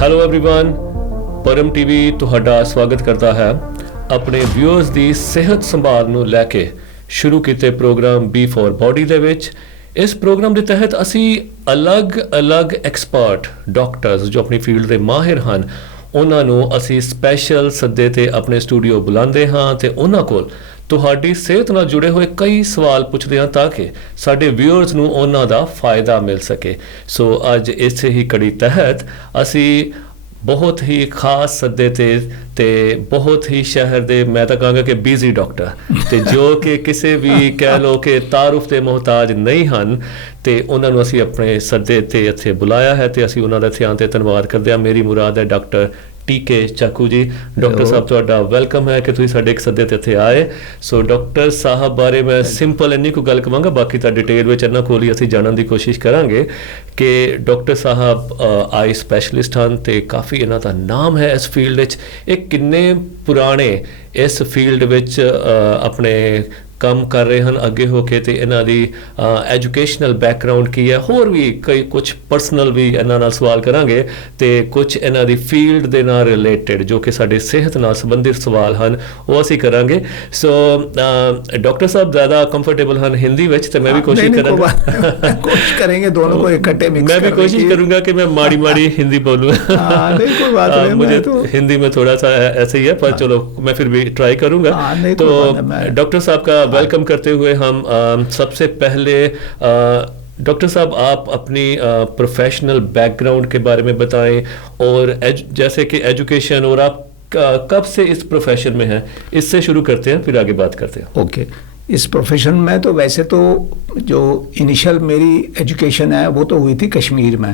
Hello everyone, परम TV ਤੁਹਾਡਾ ਸਵਾਗਤ ਕਰਦਾ ਹੈ ਆਪਣੇ ਵਿਊਅਰਸ ਦੀ ਸਿਹਤ ਸੰਭਾਲ ਨੂੰ ਲੈ ਕੇ ਸ਼ੁਰੂ ਕੀਤੇ ਪ੍ਰੋਗਰਾਮ ਬੀ ਫॉर ਬੋਡੀ ਦੇ ਵਿੱਚ। ਇਸ ਪ੍ਰੋਗਰਾਮ ਦੇ ਤਹਿਤ ਅਸੀਂ ਅਲੱਗ-ਅਲੱਗ ਐਕਸਪਰਟ ਡਾਕਟਰਸ ਜੋ ਆਪਣੀ ਫੀਲਡ ਦੇ ਮਾਹਿਰ ਹਨ ਉਹਨਾਂ ਨੂੰ ਅਸੀਂ ਸਪੈਸ਼ਲ ਸੱਦੇ ਤੇ ਆਪਣੇ ਸਟੂਡੀਓ ਬੁਲਾਉਂਦੇ ਹਾਂ ਤੇ ਉਹਨਾਂ ਕੋਲ ਤੁਹਾਡੀ ਸਿਹਤ ਨਾਲ ਜੁੜੇ ਹੋਏ ਕਈ ਸਵਾਲ ਪੁੱਛਦੇ ਹਾਂ ਤਾਂ ਕਿ ਸਾਡੇ ਵਿਊਅਰਸ ਨੂੰ ਉਹਨਾਂ ਦਾ ਫਾਇਦਾ ਮਿਲ ਸਕੇ। ਸੋ ਅੱਜ ਇਸੇ ਹੀ ਕੜੀ ਤਹਿਤ ਅਸੀਂ ਬਹੁਤ ਹੀ ਖਾਸ ਸੱਦੇ ਤੇ ਬਹੁਤ ਹੀ ਸ਼ਹਿਰ ਦੇ ਮੈਂ ਤਾਂ ਕਹਾਂਗਾ ਕਿ ਬਿਜ਼ੀ ਡਾਕਟਰ ਤੇ ਜੋ ਕਿ ਕਿਸੇ ਵੀ ਕਹਿ ਲਓ ਕਿ ਤਾਰਫ ਦੇ ਮੁਹਤਾਜ ਨਹੀਂ ਹਨ ਤੇ ਉਹਨਾਂ ਨੂੰ ਅਸੀਂ ਆਪਣੇ ਸੱਦੇ ਤੇ ਇੱਥੇ ਬੁਲਾਇਆ ਹੈ ਤੇ ਅਸੀਂ ਉਹਨਾਂ ਦਾ ਇੱਥੇ ਆਉਣ ਤੇ ਧੰਨਵਾਦ ਕਰਦੇ ਹਾਂ। ਮੇਰੀ ਮੁਰਾਦ ਹੈ ਡਾਕਟਰ टीके चाकू जी। डॉक्टर साहब तुहाडा वेलकम है कि तुसीं साडे इक सद्दे ते इत्थे आए। सो डॉक्टर साहब बारे मैं सिंपल इन्नी को गल कवांगा, बाकी तां डिटेल विच इन्हां कोल ही असीं जानन दी कोशिश करांगे कि डॉक्टर साहब आई स्पैशलिस्ट हन ते काफ़ी इन्हां दा नाम है इस फील्ड विच। इह किन्ने पुराने इस फील्ड विच अपने काम कर रहे हैं अगे होके ते इन्हां दी एजुकेशनल बैकग्राउंड की है, होर भी कई कुछ पर्सनल भी इन्हां नाल सवाल करांगे ते कुछ इन्हां दी फील्ड दे नाल रिलेटेड जो कि साडे सेहत नाल संबंधित सवाल हैं वो असीं करांगे। सो डॉक्टर साहब ज़्यादा कंफर्टेबल हैं हिंदी विच ते मैं भी कोशिश करांगा कोशिश करेंगे दोनों को इकट्ठे मिक्स मैं भी कोशिश करूंगा कि मैं माड़ी हिंदी बोलूँ। मुझे तो हिंदी में थोड़ा सा ऐसे ही है पर चलो मैं फिर भी ट्राई करूंगा। तो डॉक्टर साहब का वेलकम करते हुए हम सबसे पहले डॉक्टर साहब आप अपनी प्रोफेशनल बैकग्राउंड के बारे में बताएं और जैसे कि एजुकेशन और आप कब से इस प्रोफेशन में हैं, इससे शुरू करते हैं फिर आगे बात करते हैं। ओके इस प्रोफेशन में तो वैसे तो जो इनिशियल मेरी एजुकेशन है वो तो हुई थी कश्मीर में।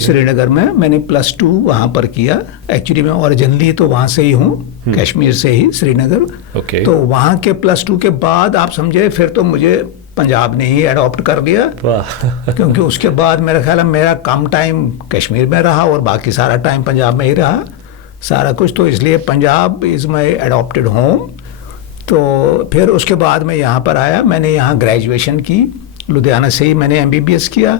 श्रीनगर में मैंने +2 वहाँ पर किया। एक्चुअली मैं ओरिजिनली तो वहाँ से ही हूँ, कश्मीर से ही श्रीनगर। तो वहाँ के +2 के बाद आप समझे फिर तो मुझे पंजाब ने ही अडॉप्ट कर लिया क्योंकि उसके बाद मेरा ख्याल है मेरा कम टाइम कश्मीर में रहा और बाकी सारा टाइम पंजाब में ही रहा सारा कुछ। तो इसलिए Punjab is my adopted home. तो फिर उसके बाद मैं यहाँ पर आया, मैंने यहाँ ग्रेजुएशन की लुधियाना से ही मैंने MBBS किया।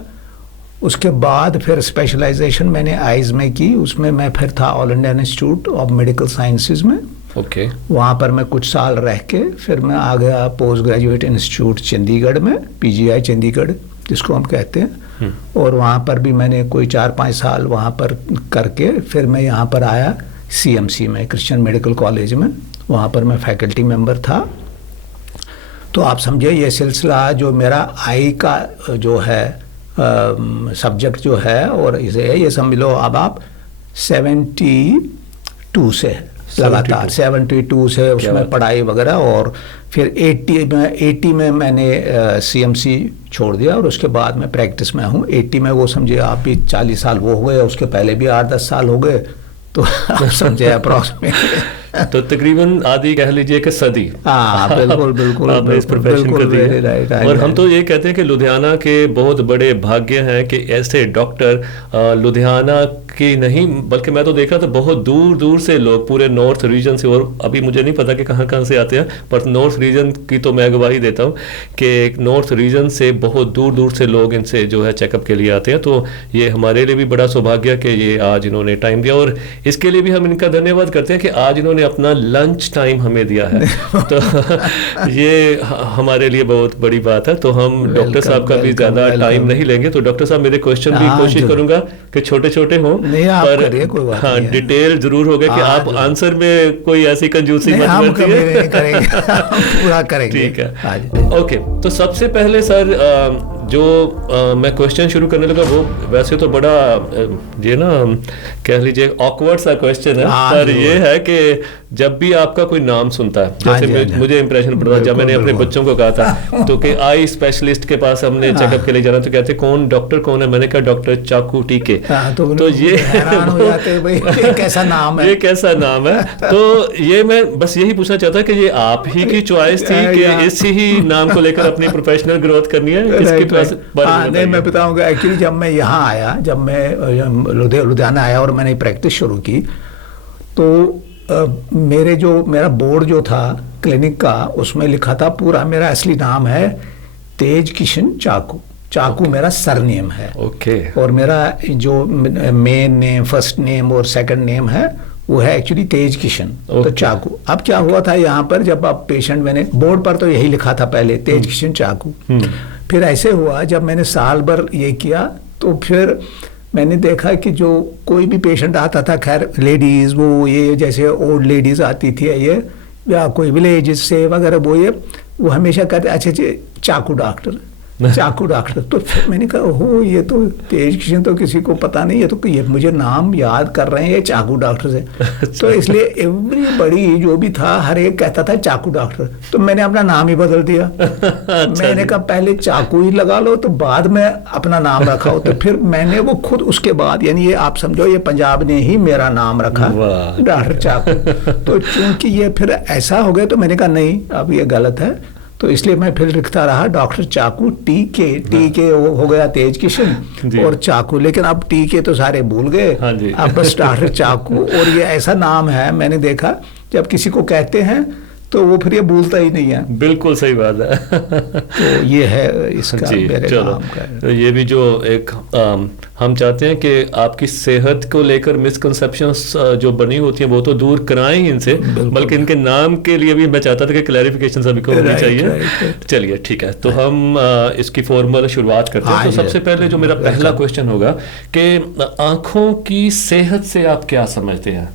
उसके बाद फिर स्पेशलाइजेशन मैंने आइज़ में की, उसमें मैं फिर था all India institute of medical sciences में। वहाँ पर मैं कुछ साल रह के फिर मैं आ गया पोस्ट ग्रेजुएट इंस्टीट्यूट चंडीगढ़ में, PGI चंडीगढ़ जिसको हम कहते हैं। और वहाँ पर भी मैंने कोई 4-5 साल वहाँ पर करके फिर मैं यहाँ पर आया CMC में, क्रिश्चियन मेडिकल कॉलेज में। वहाँ पर मैं फैकल्टी मेंबर था। तो आप समझे ये सिलसिला जो मेरा आई का जो है सब्जेक्ट जो है और इसे ये समझ लो अब आप 72 से लगातार 72 से उसमें पढ़ाई वगैरह और फिर 80 में मैंने CMC छोड़ दिया और उसके बाद मैं प्रैक्टिस में हूँ। 80 में वो समझे आप भी 40 साल वो हो गए, उसके पहले भी 8-10 साल हो गए तो आप समझे अप्रॉक्सिमेटली तो तकरीबन आधी कह लीजिए कि सदी। बिल्कुल आपने इस प्रोफेशन को दिया। और हम तो ये कहते हैं कि लुधियाना के बहुत बड़े भाग्य हैं कि ऐसे डॉक्टर लुधियाना की नहीं बल्कि मैं तो देखा तो बहुत दूर दूर से लोग पूरे नॉर्थ रीजन से, और अभी मुझे नहीं पता कि कहाँ से आते हैं पर नॉर्थ रीजन की तो मैं गवाही देता हूँ कि नॉर्थ रीजन से बहुत दूर दूर से लोग इनसे जो है चेकअप के लिए आते हैं। तो ये हमारे लिए भी बड़ा सौभाग्य कि ये आज इन्होंने टाइम दिया और इसके लिए भी हम इनका धन्यवाद करते हैं कि आज इन्होंने अपना लंच टाइम हमें दिया है। तो ये हमारे लिए बहुत बड़ी बात है। तो हम डॉक्टर साहब का भी ज़्यादा टाइम नहीं लेंगे। तो डॉक्टर साहब मेरे क्वेश्चन भी कोशिश करूंगा कि छोटे छोटे हों पर हाँ डिटेल जरूर होगा कि आप आंसर में कोई ऐसी कंजूसी मत करिए। पूरा करेंगे। ठीक है, ओके। तो सबसे पहले सर जो मैं क्वेश्चन शुरू करने लगा वो वैसे तो बड़ा ये ना कह लीजिए ऑकवर्ड सा क्वेश्चन है पर ये है कि जब भी आपका कोई नाम सुनता है जैसे मुझे इंप्रेशन पड़ता है जब मैंने अपने बच्चों को कहा था तो कि आई स्पेशलिस्ट के पास हमने चेकअप के लिए जाना तो कहते कौन डॉक्टर कौन है, मैंने कहा डॉक्टर चाकू टीके। तो ये हैरान हो जाते हैं भाई ये कैसा नाम है, ये कैसा नाम है। तो ये मैं बस यही पूछना चाहता कि ये आप ही की चॉइस थी कि इसी ही नाम को लेकर अपनी प्रोफेशनल ग्रोथ करनी है, इसके पास नहीं मैं बताऊंगा। एक्चुअली जब मैं यहाँ आया, जब मैं लुधियाना आया और मैंने प्रैक्टिस शुरू की तो मेरा बोर्ड जो था क्लिनिक का उसमें लिखा था पूरा मेरा असली नाम है तेज किशन चाकू। चाकू मेरा सरनेम है। ओके। और मेरा जो मेन नेम, फर्स्ट नेम और सेकंड नेम है वो है एक्चुअली तेज किशन। तो चाकू। अब क्या हुआ था यहाँ पर, जब आप पेशेंट, मैंने बोर्ड पर तो यही लिखा था पहले, तेज किशन चाकू। फिर ऐसे हुआ जब मैंने साल भर ये किया तो फिर मैंने देखा कि जो कोई भी पेशेंट आता था, खैर लेडीज, वो ये जैसे ओल्ड लेडीज आती थी ये, या कोई विलेज से वगैरह, वो हमेशा कहते अच्छा जी चाकू डॉक्टर, चाकू डॉक्टर। तो फिर मैंने कहा ओहो, ये तो तेज किशन तो किसी को पता नहीं है, तो ये मुझे नाम याद कर रहे हैं ये चाकू डॉक्टर से। तो इसलिए एवरीबॉडी जो भी था हर एक कहता था चाकू डॉक्टर। तो मैंने अपना नाम ही बदल दिया। मैंने कहा पहले चाकू ही लगा लो तो बाद में अपना नाम रखा हो। तो फिर मैंने वो खुद उसके बाद, यानी ये आप समझो ये पंजाब ने ही मेरा नाम रखा, डॉक्टर चाकू। तो चूंकि ये फिर ऐसा हो गया तो मैंने कहा नहीं, अब ये गलत है। तो इसलिए मैं फिर लिखता रहा डॉक्टर चाकू, टी के हो गया तेज किशन और चाकू। लेकिन अब टी के तो सारे भूल गए, अब बस डॉक्टर चाकू। और ये ऐसा नाम है, मैंने देखा जब किसी को कहते हैं तो वो फिर ये भूलता ही नहीं है। बिल्कुल सही बात है। तो ये है इसका मेरे नाम का। तो ये भी जो एक हम चाहते हैं कि आपकी सेहत को लेकर मिसकंसेप्शंस जो बनी होती हैं वो तो दूर कराएं ही इनसे, बल्कि इनके नाम के लिए भी मैं चाहता था कि क्लैरिफिकेशन सभी को होनी चाहिए। चलिए ठीक है, तो हम इसकी फॉर्मल शुरुआत करते हैं। तो सबसे पहले जो मेरा पहला क्वेश्चन होगा कि आंखों की सेहत से आप क्या समझते हैं?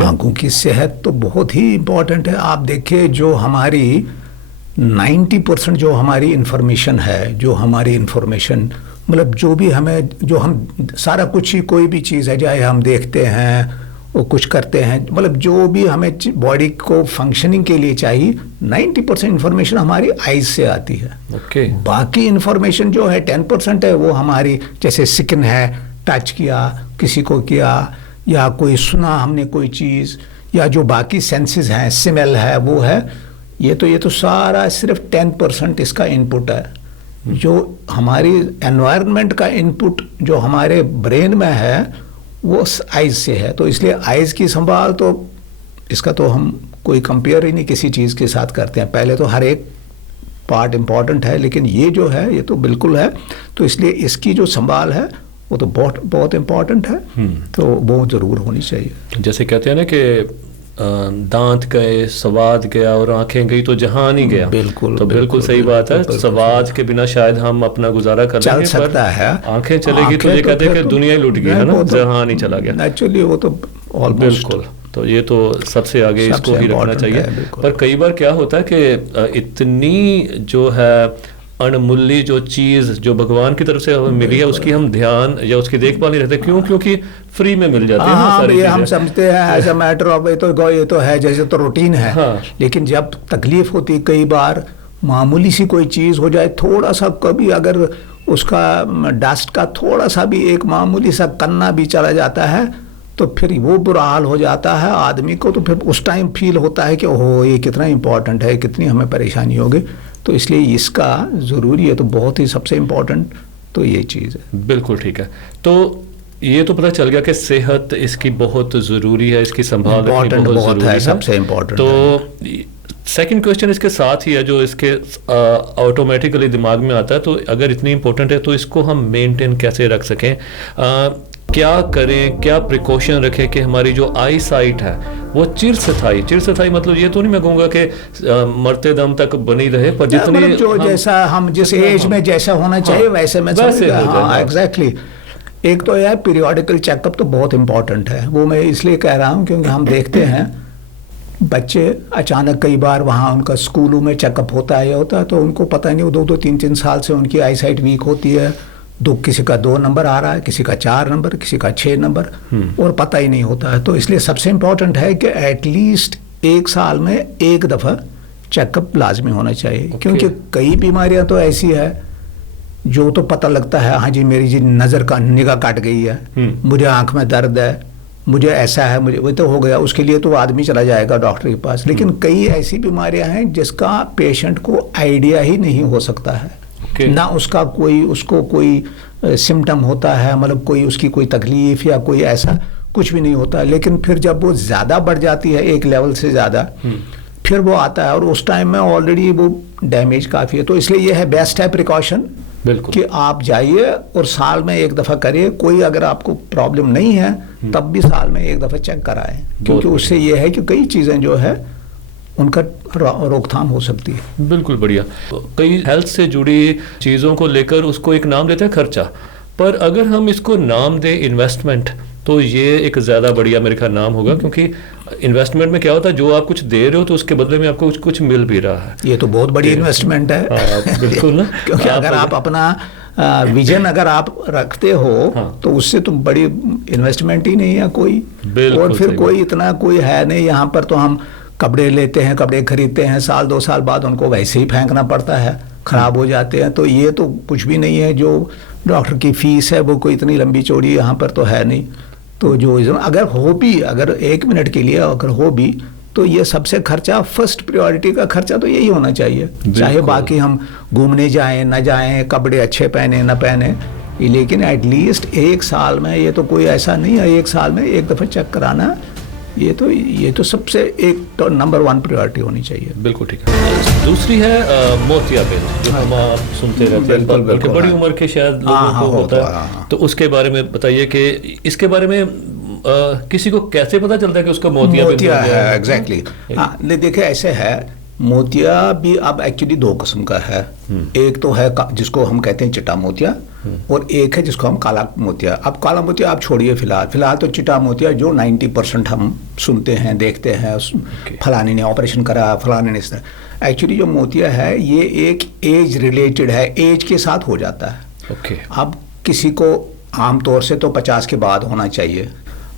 आंखों की सेहत तो बहुत ही इम्पोर्टेंट है। आप देखिए जो हमारी 90% जो हमारी इंफॉर्मेशन है, जो हमारी इंफॉर्मेशन मतलब जो भी हमें, जो हम सारा कुछ ही, कोई भी चीज़ है चाहे हम देखते हैं वो कुछ करते हैं, मतलब जो भी हमें बॉडी को फंक्शनिंग के लिए चाहिए 90% इंफॉर्मेशन हमारी आईज से आती है। ओके। बाकी इंफॉर्मेशन जो है 10% है वो हमारी, जैसे स्किन है, टच किया किसी को किया, या कोई सुना हमने कोई चीज़, या जो बाकी सेंसेस हैं, स्मेल है, वो है। ये तो सारा सिर्फ 10% इसका इनपुट है। जो हमारी एनवायरनमेंट का इनपुट जो हमारे ब्रेन में है वो आइज से है। तो इसलिए आइज की संभाल तो इसका तो हम कोई कंपेयर ही नहीं किसी चीज़ के साथ करते हैं। पहले तो हर एक पार्ट इम्पॉर्टेंट है, लेकिन ये जो है ये तो बिल्कुल है। तो इसलिए इसकी जो संभाल है वो तो बहुत बहुत इम्पॉर्टेंट है, तो वो ज़रूर होनी चाहिए। जैसे कहते हैं ना कि दांत गए, स्वाद गया और आंखें गई तो जहान ही गया। बिल्कुल, तो बिल्कुल सही बात है। स्वाद के बिना शायद हम अपना गुजारा कर चल सकता है, आंखें चलेगी तो ये कहते हैं कि दुनिया ही लुट गई है ना, जहान ही चला गया। एक्चुअली वो तो बिल्कुल, तो ये तो सबसे आगे इसको ही रखना चाहिए। पर कई बार क्या होता है कि इतनी जो है अनमूल्य जो चीज़ जो भगवान की तरफ से हमें मिली है उसकी हम ध्यान या उसकी देखभाल नहीं रखते। क्यों? क्योंकि फ्री में मिल जाती है ना सारी चीजें। हम समझते हैं एज अ मैटर ऑफ ये तो है, जैसे तो रूटीन है। हाँ। लेकिन जब तकलीफ होती, कई बार मामूली सी कोई चीज़ हो जाए, थोड़ा सा कभी अगर उसका डस्ट का थोड़ा सा भी एक मामूली सा कन्ना भी चला जाता है तो फिर वो बुरा हाल हो जाता है आदमी को। तो फिर उस टाइम फील होता है कि ओहो ये कितना इम्पोर्टेंट है, कितनी हमें परेशानी होगी। तो इसलिए इसका ज़रूरी है, तो बहुत ही सबसे इम्पोर्टेंट तो ये चीज़ है। बिल्कुल ठीक है। तो ये तो पता चल गया कि सेहत इसकी बहुत ज़रूरी है, इसकी संभाल रखनी बहुत ज़रूरी है, सबसे इम्पोर्टेंट। तो सेकंड क्वेश्चन इसके साथ ही है जो इसके ऑटोमेटिकली दिमाग में आता है, तो अगर इतनी इम्पोर्टेंट है तो इसको हम मेंटेन कैसे रख सकें? क्या करें, क्या प्रिकॉशन रखें कि हमारी जो आई साइट है वो चिरस्थायी मतलब ये तो नहीं मैं कहूँगा कि मरते दम तक बनी रहे, पर जितनी जो जैसा हम जिस एज में जैसा होना चाहिए वैसे में एग्जैक्टली। एक तो यार पीरियोडिकल चेकअप तो बहुत इम्पोर्टेंट है, वो मैं इसलिए कह रहा हूँ क्योंकि हम देखते हैं बच्चे अचानक कई बार वहाँ उनका स्कूलों में चेकअप होता है तो उनको पता नहीं, वो 2-3 साल से उनकी आई साइट वीक होती है। किसी का 2 नंबर आ रहा है, किसी का 4 नंबर, किसी का 6 नंबर, और पता ही नहीं होता है। तो इसलिए सबसे इम्पोर्टेंट है कि एटलीस्ट 1 साल में एक दफ़ा चेकअप लाजमी होना चाहिए। क्योंकि कई बीमारियां तो ऐसी है जो तो पता लगता है हाँ जी मेरी जी निगाह कट गई है, मुझे आंख में दर्द है, मुझे ऐसा है, मुझे वो तो हो गया, उसके लिए तो आदमी चला जाएगा डॉक्टर के पास। लेकिन कई ऐसी बीमारियां हैं जिसका पेशेंट को आइडिया ही नहीं हो सकता है, ना उसका उसको कोई सिम्टम होता है, मतलब कोई उसकी कोई तकलीफ या कोई ऐसा कुछ भी नहीं होता। लेकिन फिर जब वो ज़्यादा बढ़ जाती है एक लेवल से ज़्यादा, फिर वो आता है और उस टाइम में ऑलरेडी वो डैमेज काफ़ी है। तो इसलिए ये है बेस्ट है प्रिकॉशन बिल्कुल। कि आप जाइए और साल में एक दफ़ा करिए, कोई अगर आपको प्रॉब्लम नहीं है तब भी साल में एक दफ़ा चेक कराएं, क्योंकि उससे ये है कि कई चीज़ें जो है उनका रोकथाम हो सकती है। बिल्कुल बढ़िया। कई हेल्थ से जुड़ी चीज़ों को लेकर उसको एक नाम देते हैं खर्चा, पर अगर हम इसको नाम दें इन्वेस्टमेंट, तो ये एक ज़्यादा बढ़िया मेरे ख्याल नाम होगा, क्योंकि इन्वेस्टमेंट में क्या होता है, जो आप कुछ दे रहे हो तो उसके बदले में आपको कुछ मिल भी रहा है। ये तो बहुत बड़ी इन्वेस्टमेंट है। बिल्कुल ना। क्योंकि अगर आप अपना विजन अगर आप रखते हो तो उससे तो बड़ी इन्वेस्टमेंट ही नहीं है कोई। और फिर कोई इतना कोई है नहीं, यहाँ पर तो हम कपड़े लेते हैं, कपड़े खरीदते हैं, साल 2 साल बाद उनको वैसे ही फेंकना पड़ता है, ख़राब हो जाते हैं। तो ये तो कुछ भी नहीं है। जो डॉक्टर की फीस है वो कोई इतनी लंबी चौड़ी यहाँ पर तो है नहीं। तो जो अगर हो भी, अगर 1 मिनट के लिए अगर हो भी, तो ये सबसे खर्चा, फर्स्ट प्रायोरिटी का खर्चा तो यही होना चाहिए। चाहे बाकी हम घूमने जाएं न जाएं, कपड़े अच्छे पहने न पहने, लेकिन एटलीस्ट 1 साल में, ये तो कोई ऐसा नहीं है 1 साल में 1 दफ़ा चेक कराना, ये तो सबसे एक तो नंबर 1 प्रायोरिटी होनी चाहिए। बिल्कुल ठीक है। दूसरी है मोतियाबिंद, जो हम आप सुनते रहते हैं, बल्कि बड़ी उम्र के शायद लोगों को होता है। तो उसके बारे में बताइए कि इसके बारे में किसी को कैसे पता चलता है कि उसका मोतियाबिंद है? एग्जैक्टली। हाँ, देखिए ऐसे है, मोतिया भी अब एक्चुअली 2 किस्म का है। एक तो है जिसको हम कहते हैं चिट्टा मोतिया, और एक है जिसको हम काला मोतिया। अब काला मोतिया आप छोड़िए फिलहाल तो चिट्टा मोतिया जो 90% हम सुनते हैं, देखते हैं, फलाने ने ऑपरेशन करा, फलाने ने। एक्चुअली जो मोतिया है ये एक एज रिलेटेड है, एज के साथ हो जाता है। अब किसी को आमतौर से तो 50 के बाद होना चाहिए,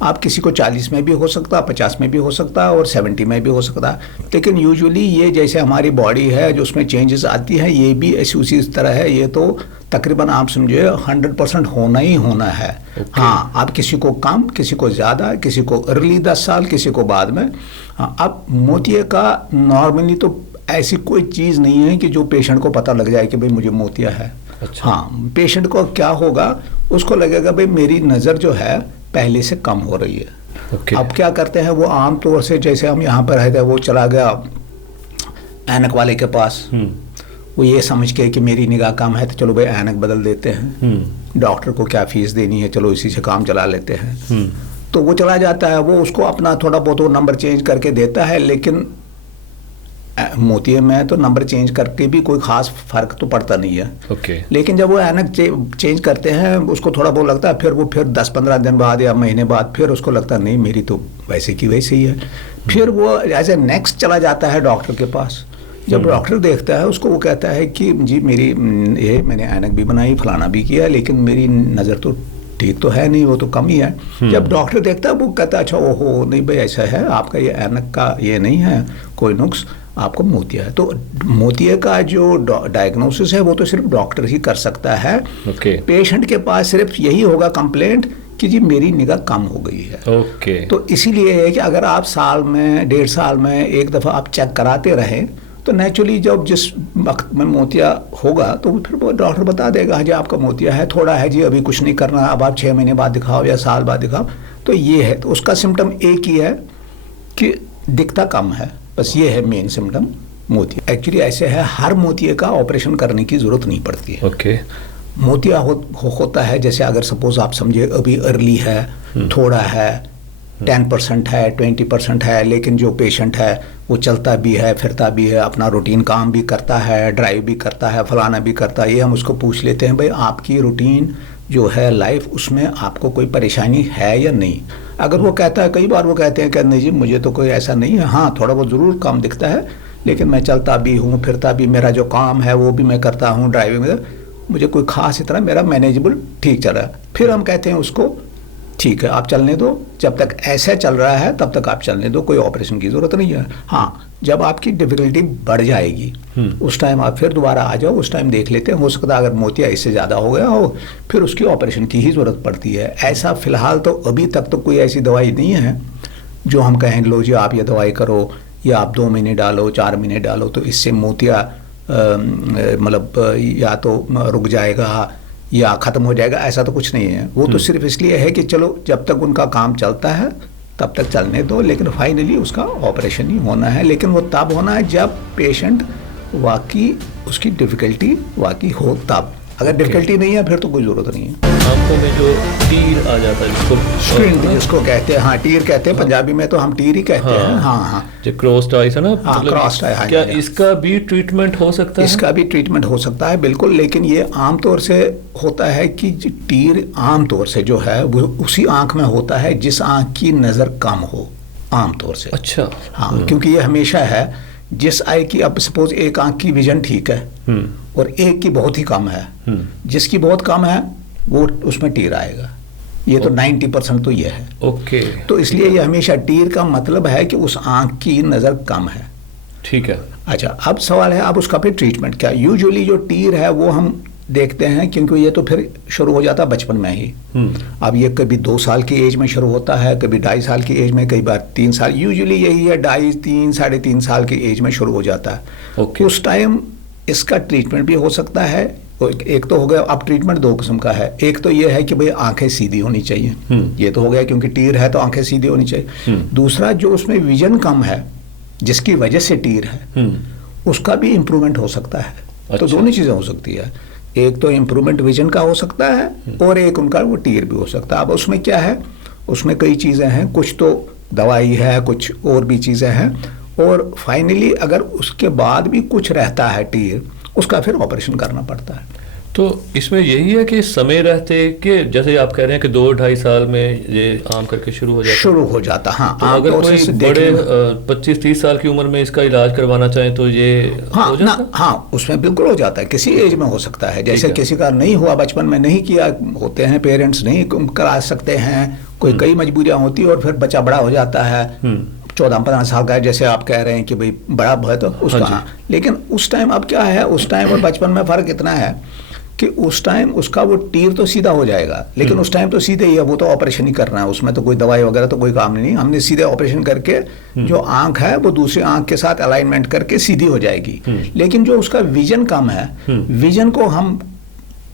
आप किसी को 40 में भी हो सकता है, 50 में भी हो सकता है, और 70 में भी हो सकता है। लेकिन यूजुअली ये जैसे हमारी बॉडी है जो उसमें चेंजेस आती हैं, ये भी ऐसी उसी तरह है। ये तो तकरीबन आप समझिए 100% होना ही होना है। हाँ, आप किसी को कम, किसी को ज़्यादा, किसी को अर्ली 10 साल, किसी को बाद में। हाँ, अब मोतिया का नॉर्मली तो ऐसी कोई चीज़ नहीं है कि जो पेशेंट को पता लग जाए कि भाई मुझे मोतिया है। अच्छा। हाँ, पेशेंट को क्या होगा, उसको लगेगा भाई मेरी नज़र जो है पहले से कम हो रही है। अब क्या करते हैं वो, आम तौर से जैसे हम यहाँ पर रहते हैं, वो चला गया ऐनक वाले के पास, वो ये समझ के कि मेरी निगाह कम है तो चलो भाई ऐनक बदल देते हैं, डॉक्टर को क्या फीस देनी है, चलो इसी से काम चला लेते हैं। तो वो चला जाता है, वो उसको अपना थोड़ा बहुत वो नंबर चेंज करके देता है। लेकिन मोतिये में तो नंबर चेंज करके भी कोई खास फर्क तो पड़ता नहीं है। लेकिन जब वो ऐनक चेंज करते हैं, उसको थोड़ा बहुत लगता है, फिर वो 10-15 दिन बाद या महीने बाद फिर उसको लगता है नहीं मेरी तो वैसे की वैसे ही है। फिर वो ऐसे नेक्स्ट चला जाता है डॉक्टर के पास। जब डॉक्टर देखता है उसको, वो कहता है कि जी मेरी ये मैंने ऐनक भी बनाई, फलाना भी किया, लेकिन मेरी नज़र तो ठीक तो है नहीं, वो तो कम ही है। जब डॉक्टर देखता है वो कहता है अच्छा ओहो नहीं भाई ऐसा है, आपका ये ऐनक का ये नहीं है कोई नुक्स, आपको मोतिया है। तो मोतिया का जो डायग्नोसिस है वो तो सिर्फ डॉक्टर ही कर सकता है। पेशेंट के पास सिर्फ यही होगा कंप्लेंट कि जी मेरी निगाह कम हो गई है। तो इसीलिए है कि अगर आप साल में 1.5 साल में एक दफ़ा आप चेक कराते रहें, तो नेचुरली जब जिस वक्त में मोतिया होगा तो फिर वो डॉक्टर बता देगा जी आपका मोतिया है, थोड़ा है जी, अभी कुछ नहीं करना, अब आप 6 महीने बाद दिखाओ या साल बाद दिखाओ। तो ये है, तो उसका सिम्टम एक ही है कि दिखता कम है, बस ये है मेन सिम्टम मोतिया। एक्चुअली ऐसे है, हर मोतिये का ऑपरेशन करने की ज़रूरत नहीं पड़ती है। मोतिया होता है जैसे अगर सपोज आप समझे अभी अर्ली है, थोड़ा है, 10% है, 20% है, लेकिन जो पेशेंट है वो चलता भी है, फिरता भी है, अपना रूटीन काम भी करता है, ड्राइव भी करता है, फलाना भी करता है। ये हम उसको पूछ लेते हैं भाई आपकी रूटीन जो है लाइफ, उसमें आपको कोई परेशानी है या नहीं। अगर वो कहता है, कई बार वो कहते हैं कि नहीं जी मुझे तो कोई ऐसा नहीं है, हाँ थोड़ा बहुत ज़रूर कम दिखता है, लेकिन मैं चलता भी हूँ, फिरता भी, मेरा जो काम है वो भी मैं करता हूँ, ड्राइविंग में मुझे कोई खास इतना मेरा मैनेजेबल ठीक चल रहा है। फिर हम कहते हैं उसको ठीक है आप चलने दो, जब तक ऐसा चल रहा है तब तक आप चलने दो, कोई ऑपरेशन की ज़रूरत नहीं है। हाँ, जब आपकी डिफ़िकल्टी बढ़ जाएगी उस टाइम आप फिर दोबारा आ जाओ, उस टाइम देख लेते हैं, हो सकता है अगर मोतिया इससे ज़्यादा हो गया हो फिर उसकी ऑपरेशन की ही ज़रूरत पड़ती है। ऐसा फ़िलहाल तो अभी तक तो कोई ऐसी दवाई नहीं है जो हम कहें लो जी आप ये दवाई करो या आप 2 महीने डालो, 4 महीने डालो तो इससे मोतिया मतलब या तो रुक जाएगा या ख़त्म हो जाएगा, ऐसा तो कुछ नहीं है। वो तो सिर्फ इसलिए है कि चलो जब तक उनका काम चलता है तब तक चलने दो, लेकिन फाइनली उसका ऑपरेशन ही होना है। लेकिन वो तब होना है जब पेशेंट वाकई उसकी डिफ़िकल्टी वाकई हो तब। अगर डिफिकल्टी नहीं है फिर तो कोई जरूरत नहीं है। आंखों में जो टीर आ जाता है स्क्विंट जिसको कहते हैं, हाँ टीर कहते हैं, पंजाबी में तो हम टीर ही कहते हैं। हाँ जो क्रॉस्ड आइज है ना, हाँ क्रॉस्ड आई। क्या इसका भी ट्रीटमेंट हो सकता है? इसका भी ट्रीटमेंट हो सकता है बिल्कुल, लेकिन ये आमतौर से होता है कि टीर आमतौर से जो है वो उसी आंख में होता है जिस आंख की नज़र कम हो आमतौर से। अच्छा। हाँ, क्योंकि ये हमेशा है जिस आई की, अब सपोज एक आंख की विजन ठीक है और एक की बहुत ही कम है, जिसकी बहुत कम है वो उसमें टीर आएगा। ये तो 90% तो ये है। ओके। तो इसलिए ये हमेशा टीर का मतलब है कि उस आंख की नज़र कम है। ठीक है। अच्छा, अब सवाल है अब उसका फिर ट्रीटमेंट क्या। यूजुअली जो टीर है वो हम देखते हैं, क्योंकि ये तो फिर शुरू हो जाता है बचपन में ही। अब ये कभी 2 साल की एज में शुरू होता है, कभी 2.5 साल की एज में, कई बार 3 साल, यूजुअली यही है 2.5, 3, 3.5 साल की एज में शुरू हो जाता है। उस टाइम इसका ट्रीटमेंट भी हो सकता है। एक तो हो गया, अब ट्रीटमेंट 2 किस्म का है। एक तो ये है कि भाई आंखें सीधी होनी चाहिए, ये तो हो गया क्योंकि टीर है तो आंखें सीधी होनी चाहिए। दूसरा, जो उसमें विजन कम है जिसकी वजह से टीर है, उसका भी इम्प्रूवमेंट हो सकता है। अच्छा। तो दोनों चीज़ें हो सकती है, एक तो इम्प्रूवमेंट विजन का हो सकता है और एक उनका वो टीर भी हो सकता है। अब उसमें क्या है, उसमें कई चीज़ें हैं, कुछ तो दवाई है, कुछ और भी चीज़ें हैं, और फाइनली अगर उसके बाद भी कुछ रहता है टीर, उसका फिर ऑपरेशन करना पड़ता है। तो इसमें यही है कि समय रहते कि जैसे आप कह रहे हैं कि 2-2.5 साल में ये आम करके शुरू हो जाता। हाँ, तो अगर कोई बड़े 25-30 साल की उम्र में इसका इलाज करवाना चाहें तो ये हो जाता है? हाँ, उसमें बिल्कुल हो जाता है, किसी एज में हो सकता है। जैसे किसी का नहीं हुआ, बचपन में नहीं किया, होते हैं पेरेंट्स नहीं करा सकते हैं, कोई कई मजबूरियाँ होती है और फिर बच्चा बड़ा हो जाता है, 14-15 साल का है, जैसे आप कह रहे हैं कि भाई बड़ा है तो उसका। हाँ, लेकिन उस टाइम अब क्या है, उस टाइम और बचपन में फ़र्क इतना है कि उस टाइम उसका वो टीर तो सीधा हो जाएगा, लेकिन उस टाइम तो सीधे ही है, वो तो ऑपरेशन ही करना है, उसमें तो कोई दवाई वगैरह तो कोई काम नहीं। हमने सीधे ऑपरेशन करके जो आंख है वो दूसरी आंख के साथ अलाइनमेंट करके सीधी हो जाएगी। लेकिन जो उसका विजन कम है, विजन को हम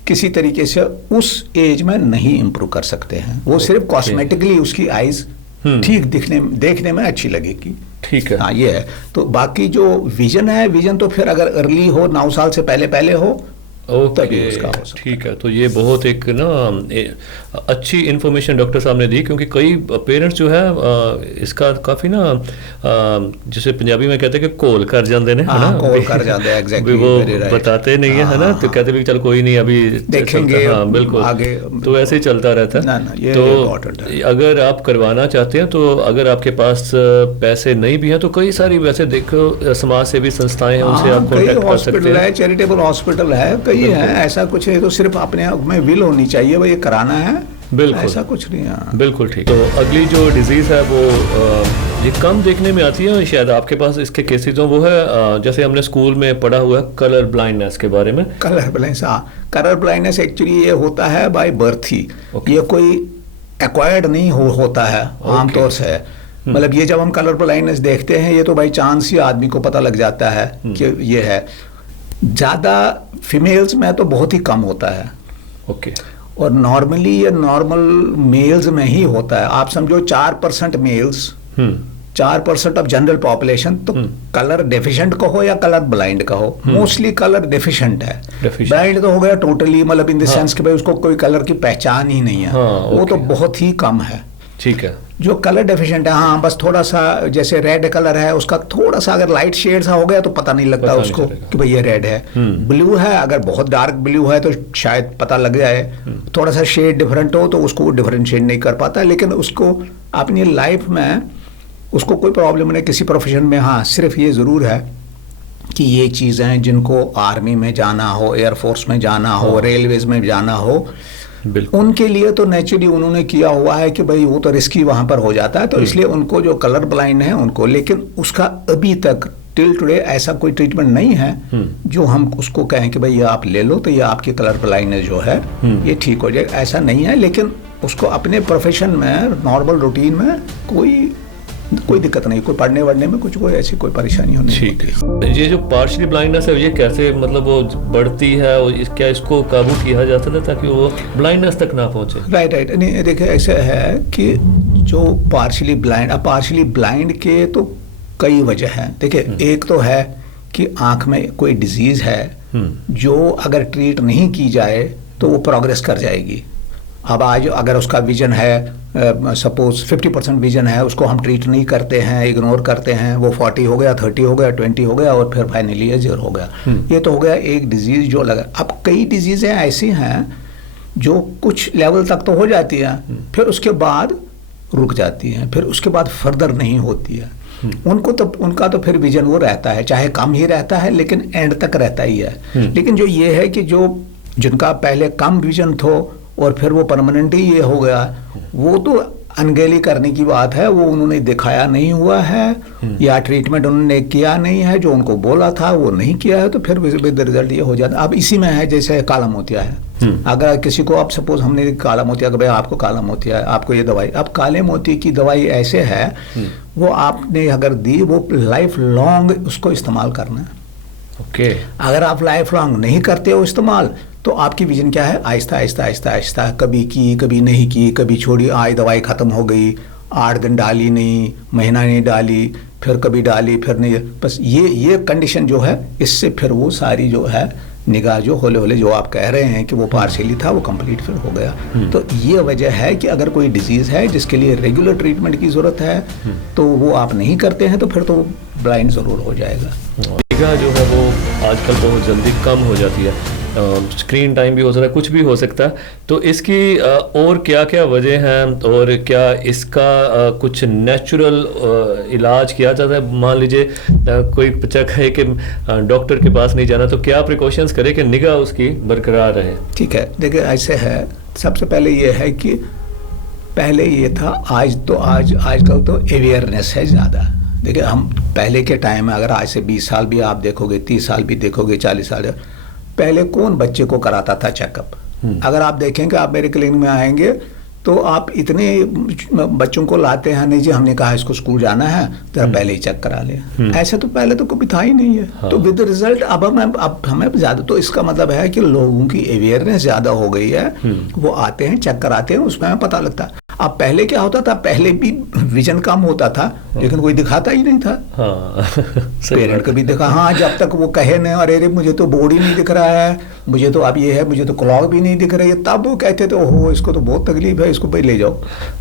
किसी तरीके से उस एज में नहीं इम्प्रूव कर सकते हैं। वो सिर्फ कॉस्मेटिकली उसकी आइज ठीक देखने में अच्छी लगेगी। ठीक है। हाँ, ये है। तो बाकी जो विजन है, विजन तो फिर अगर अर्ली हो, 9 साल से पहले हो, ओके, ठीक है। तो ये बहुत एक ना अच्छी इन्फॉर्मेशन डॉक्टर साहब ने दी, क्योंकि कई पेरेंट्स जो है इसका काफ़ी ना जिसे पंजाबी में कहते हैं कि कोल कर जाते हैं, है ना, कोल कर जाते हैं, एग्जैक्टली, वो बताते नहीं है ना, तो कहते भी चल कोई नहीं अभी देखेंगे, हाँ बिल्कुल आगे, तो ऐसे ही चलता रहता है। तो अगर आप करवाना चाहते हैं, तो अगर आपके पास पैसे नहीं भी हैं तो कई सारी वैसे देखो समाज सेवी संस्थाएं हैं, उनसे आप कॉन्टैक्ट कर सकते हैं। चैरिटेबल हॉस्पिटल है, कई है, ऐसा कुछ है तो सिर्फ अपने में विल होनी चाहिए, वो ये कराना है, बिल्कुल ऐसा कुछ नहीं है। बिल्कुल ठीक। तो अगली जो डिजीज है वो ये कम देखने में आती है, शायद आपके पास इसके केसेस हो, वो है जैसे हमने स्कूल में पढ़ा हुआ है कलर ब्लाइंडनेस के बारे में। कलर ब्लाइंडनेस, हाँ, कलर ब्लाइंडनेस एक्चुअली ये होता है बाय बर्थ ही, ये कोई एक्वायर्ड नहीं होता है आमतौर से। मतलब ये जब हम कलर ब्लाइंडनेस देखते हैं, ये तो बाई चांस ही आदमी को पता लग जाता है कि ये है। ज़्यादा फीमेल्स में तो बहुत ही कम होता है। ओके। और नॉर्मली ये नॉर्मल मेल्स में ही होता है। आप समझो 4% मेल्स, 4% ऑफ जनरल पॉपुलेशन तो कलर डेफिशिएंट कहो या कलर ब्लाइंड कहो, मोस्टली कलर डेफिशिएंट है। ब्लाइंड तो हो गया टोटली, मतलब इन द सेंस कि भाई उसको कोई कलर की पहचान ही नहीं है। वो तो बहुत ही कम है। ठीक है। जो कलर डेफिशिएंट है, हाँ, बस थोड़ा सा, जैसे रेड कलर है, उसका थोड़ा सा अगर लाइट शेड सा हो गया तो पता नहीं लगता उसको कि भाई ये रेड है। ब्लू है, अगर बहुत डार्क ब्लू है तो शायद पता लग जाए, थोड़ा सा शेड डिफरेंट हो तो उसको डिफरेंशिएट नहीं कर पाता। लेकिन उसको अपनी लाइफ में उसको कोई प्रॉब्लम नहीं किसी प्रोफेशन में। हाँ, सिर्फ ये ज़रूर है कि ये चीज़ें जिनको आर्मी में जाना हो, एयरफोर्स में जाना हो, रेलवेज में जाना हो, उनके लिए तो नेचुरली उन्होंने किया हुआ है कि भाई वो तो रिस्की वहाँ पर हो जाता है, तो इसलिए उनको जो कलर ब्लाइंड है उनको, लेकिन उसका अभी तक टिल टुडे ऐसा कोई ट्रीटमेंट नहीं है जो हम उसको कहें कि भाई ये आप ले लो तो ये आपकी कलर ब्लाइंडनेस जो है ये ठीक हो जाए, ऐसा नहीं है। लेकिन उसको अपने प्रोफेशन में, नॉर्मल रूटीन में कोई दिक्कत नहीं, कोई पढ़ने वढ़ने में कुछ कोई ऐसी कोई परेशानी होनी नहीं। ठीक है। ये जो पार्शियली ब्लाइंडनेस है ये कैसे मतलब वो बढ़ती है और क्या इसको काबू किया जा सकता है ताकि वो ब्लाइंडनेस तक ना पहुंचे? राइट। नहीं, देखिए ऐसा है कि जो पार्शियली ब्लाइंड के तो कई वजह हैं। देखिए, एक तो है कि आँख में कोई डिजीज़ है जो अगर ट्रीट नहीं की जाए तो वो प्रोग्रेस कर जाएगी। अब आज अगर उसका विजन है सपोज 50% विजन है, उसको हम ट्रीट नहीं करते हैं, इग्नोर करते हैं, वो 40 हो गया, 30 हो गया, 20 हो गया और फिर फाइनली 0 हो गया। ये तो हो गया एक डिजीज़ जो लगा। अब कई डिजीज़ें ऐसी हैं जो कुछ लेवल तक तो हो जाती हैं, फिर उसके बाद रुक जाती हैं, फिर उसके बाद फर्दर नहीं होती है। उनका तो फिर विजन वो रहता है, चाहे कम ही रहता है लेकिन एंड तक रहता ही है। लेकिन जो ये है कि जो जिनका पहले कम विजन थो और फिर वो परमानेंट ही ये हो गया, वो तो अनगेली करने की बात है, वो उन्होंने दिखाया नहीं हुआ है या ट्रीटमेंट उन्होंने किया नहीं है, जो उनको बोला था वो नहीं किया है, तो फिर विद रिजल्ट ये हो जाता है। अब इसी में है जैसे काला मोतिया है, अगर किसी को अब सपोज हमने काला मोतिया, भाई आपको काला मोतिया है, आपको ये दवाई, अब काले मोती की दवाई ऐसे है वो आपने अगर दी वो लाइफ लॉन्ग उसको इस्तेमाल करना है। ओके। अगर आप लाइफ लॉन्ग नहीं करते हो इस्तेमाल तो आपकी विजन क्या है, आहिस्ता आहिस्ता आहिस्ता आहिस्ता, कभी की कभी नहीं की, कभी छोड़ी, आज दवाई ख़त्म हो गई, 8 दिन डाली नहीं, महीना नहीं डाली, फिर कभी डाली फिर नहीं, बस ये कंडीशन जो है, इससे फिर वो सारी जो है निगाह जो होले होले जो आप कह रहे हैं कि वो पार्शियली था वो कंप्लीट फिर हो गया। तो ये वजह है कि अगर कोई डिजीज़ है जिसके लिए रेगुलर ट्रीटमेंट की ज़रूरत है तो वो आप नहीं करते हैं तो फिर तो ब्लाइंड ज़रूर हो जाएगा। निगाह जो है वो आजकल बहुत जल्दी कम हो जाती है, स्क्रीन टाइम भी हो सकता है, कुछ भी हो सकता है, तो इसकी और क्या क्या वजह हैं और क्या इसका कुछ नेचुरल इलाज किया जाता है? मान लीजिए कोई बच्चा कहे कि डॉक्टर के पास नहीं जाना, तो क्या प्रिकॉशंस करे कि निगाह उसकी बरकरार रहे? ठीक है, देखिए ऐसे है, सबसे पहले ये है कि पहले ये था, आजकल तो अवेयरनेस है ज़्यादा। देखिए हम पहले के टाइम में अगर आज से 20 साल भी आप देखोगे, 30 साल भी देखोगे, 40 साल, पहले कौन बच्चे को कराता था चेकअप? अगर आप देखेंगे, आप मेरे क्लिनिक में आएंगे तो आप इतने बच्चों को लाते हैं, नहीं जी हमने कहा इसको स्कूल जाना है तो पहले ही चेक करा ले। ऐसे तो पहले तो कभी था ही नहीं है। हाँ। तो विद रिजल्ट अब हमें ज़्यादा, तो इसका मतलब है कि लोगों की अवेयरनेस ज़्यादा हो गई है, वो आते हैं चेक कराते हैं, उसमें हमें पता लगता है। अब पहले क्या होता था, पहले भी विजन कम होता था लेकिन कोई दिखाता ही नहीं था। हाँ। पेरेंट कभी दिखा, हाँ, जब तक वो कहे नहीं अरे मुझे तो बोर्ड ही नहीं दिख रहा है, मुझे तो अब ये है, मुझे तो क्लॉक भी नहीं दिख रही है, तब वो कहते थे ओहो इसको तो बहुत तकलीफ है, इसको भाई ले जाओ।